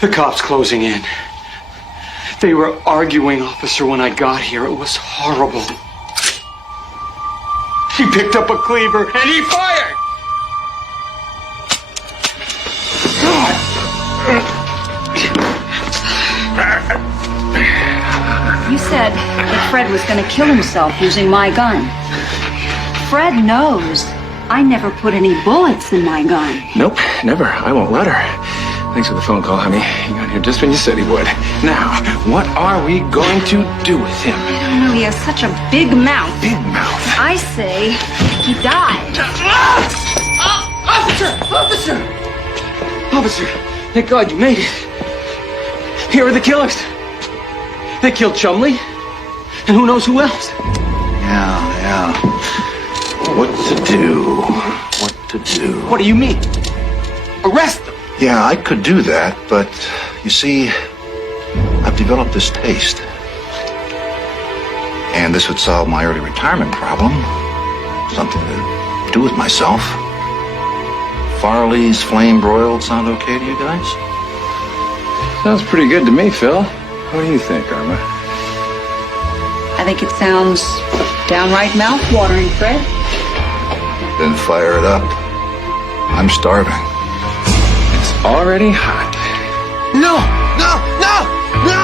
The cops closing in. They were arguing, officer, when I got here. It was horrible. He picked up a cleaver and he fired! You said that Fred was going to kill himself using my gun. Fred knows I never put any bullets in my gun. Nope, never. I won't let her. Thanks for the phone call, honey. He got here just when you said he would. Now, what are we going to do with him? I don't know, he has such a big mouth. Big mouth? I say he died. Officer! Officer! Officer, thank God you made it. Here are the killers. They killed Chumley, and who knows who else. Yeah. What to do? What to do? What do you mean? Arrest them? Yeah, I could do that, but you see, I've developed this taste. And this would solve my early retirement problem. Something to do with myself. Farley's Flame Broiled sound okay to you guys? Sounds pretty good to me, Phil. What do you think, Irma? I think it sounds downright mouth-watering, Fred. Then fire it up. I'm starving. It's already hot. No! No! No! No!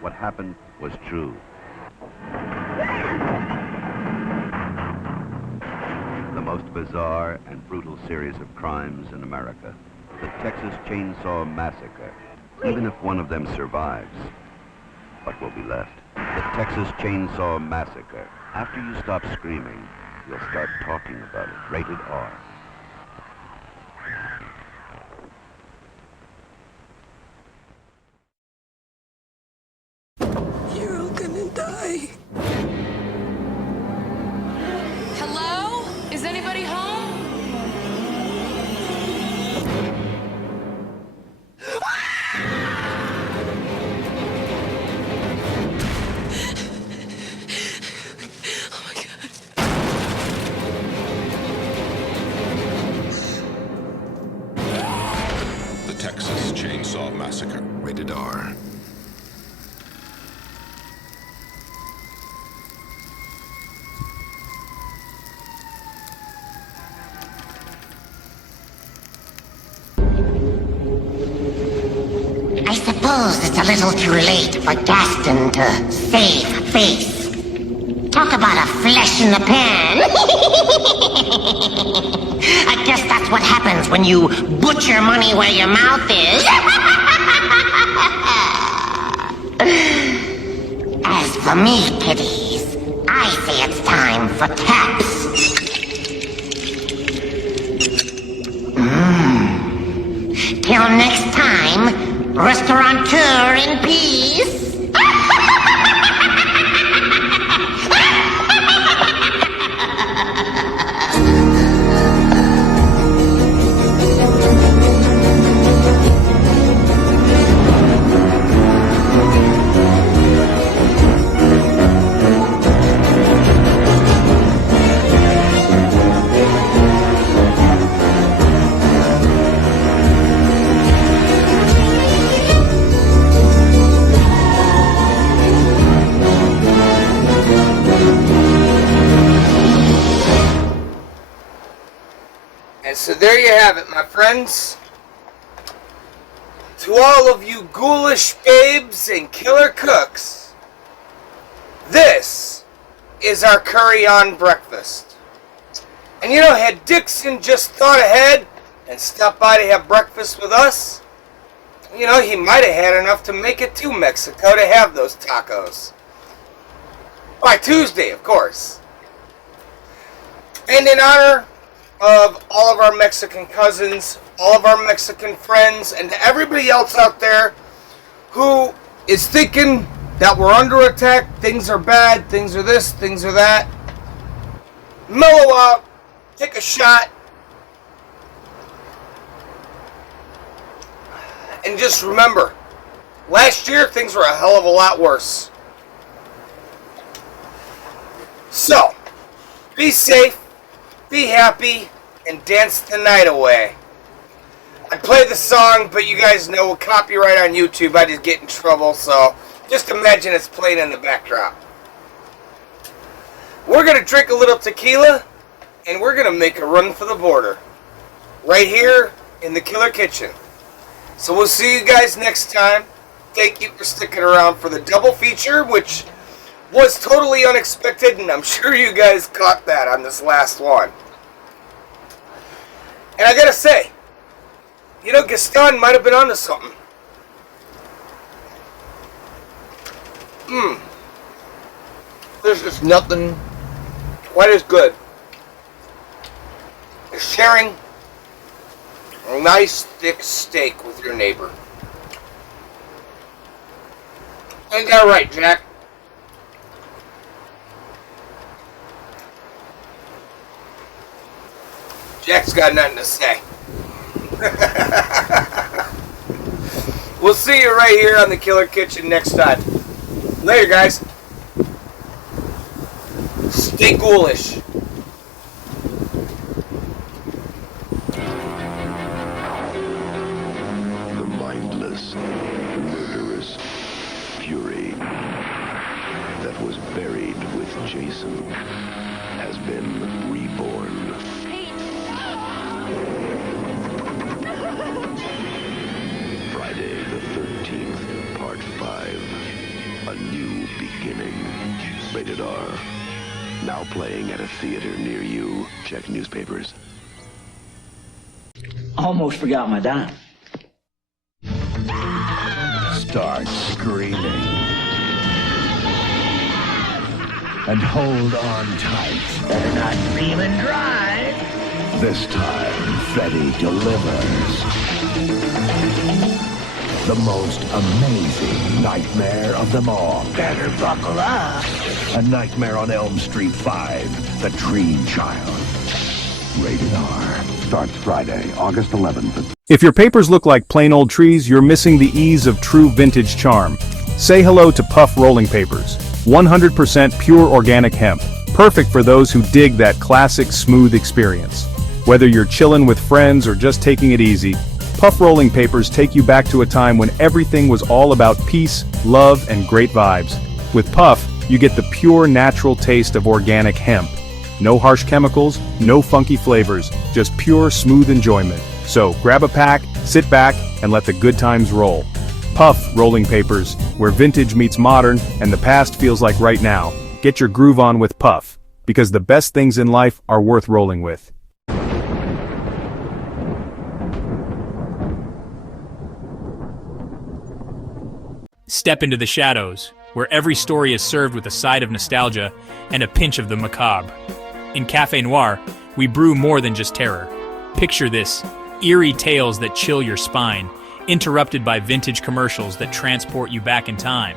What happened was true. The most bizarre and brutal series of crimes in America. The Texas Chainsaw Massacre. Even if one of them survives, what will be left? The Texas Chainsaw Massacre. After you stop screaming, you'll start talking about it. Rated R. Hello? Is anybody home? The Texas Chainsaw Massacre. Rated R. I suppose it's a little too late for Gaston to save face. Talk about a flesh in the pan. I guess that's what happens when you put your money where your mouth is. As for me, kiddies, I say it's time for taps. Till next time, restaurateur in peace. And so there you have it, my friends. To all of you ghoulish babes and killer cooks, this is our curry on breakfast. And you know, had Dixon just thought ahead and stopped by to have breakfast with us, you know, he might have had enough to make it to Mexico to have those tacos. By Tuesday, of course. And in honor of all of our Mexican cousins, all of our Mexican friends, and to everybody else out there who is thinking that we're under attack, things are bad, things are this, things are that, mellow out, take a shot, and just remember, last year things were a hell of a lot worse. So, be safe, be happy, and dance the night away. I played the song, but you guys know with copyright on YouTube, I just get in trouble, so just imagine it's playing in the backdrop. We're going to drink a little tequila, and we're going to make a run for the border. Right here in the Killer Kitchen. So we'll see you guys next time. Thank you for sticking around for the double feature, which was totally unexpected, and I'm sure you guys caught that on this last one. And I gotta say, you know, Gaston might have been onto something. There's just nothing quite as good as sharing a nice thick steak with your neighbor. Ain't that right, Jack? Jack's got nothing to say. We'll see you right here on the Killer Kitchen next time. Later, guys. Stay ghoulish. The mindless, murderous fury that was buried with Jason has been reborn. Friday the 13th, Part 5. A New Beginning. Rated R. Now playing at a theater near you. Check newspapers. Almost forgot my dime. Start screaming. And hold on tight. They're not feeling dry. This time, Freddy delivers. The most amazing nightmare of them all. Better buckle up. A Nightmare on Elm Street 5, The Dream Child. Rated R. Starts Friday, August 11th. If your papers look like plain old trees, you're missing the ease of true vintage charm. Say hello to Puff Rolling Papers. 100% pure organic hemp. Perfect for those who dig that classic smooth experience. Whether you're chillin' with friends or just taking it easy, Puff Rolling Papers take you back to a time when everything was all about peace, love, and great vibes. With Puff, you get the pure natural taste of organic hemp. No harsh chemicals, no funky flavors, just pure smooth enjoyment. So grab a pack, sit back, and let the good times roll. Puff Rolling Papers, where vintage meets modern and the past feels like right now. Get your groove on with Puff, because the best things in life are worth rolling with. Step into the shadows, where every story is served with a side of nostalgia and a pinch of the macabre. In Café Noir, we brew more than just terror. Picture this, eerie tales that chill your spine, interrupted by vintage commercials that transport you back in time.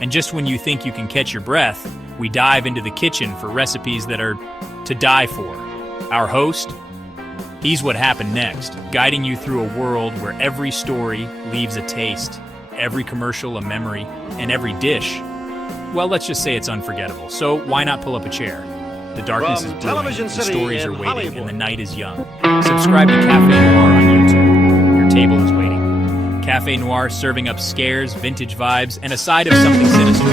And just when you think you can catch your breath, we dive into the kitchen for recipes that are to die for. Our host? He's what happened next, guiding you through a world where every story leaves a taste, every commercial a memory, and every dish, well, let's just say it's unforgettable. So why not pull up a chair? The darkness is brewing, the stories are waiting, and the night is young. Subscribe to Café Noir on YouTube. Your table is waiting. Café Noir serving up scares, vintage vibes, and a side of something sinister.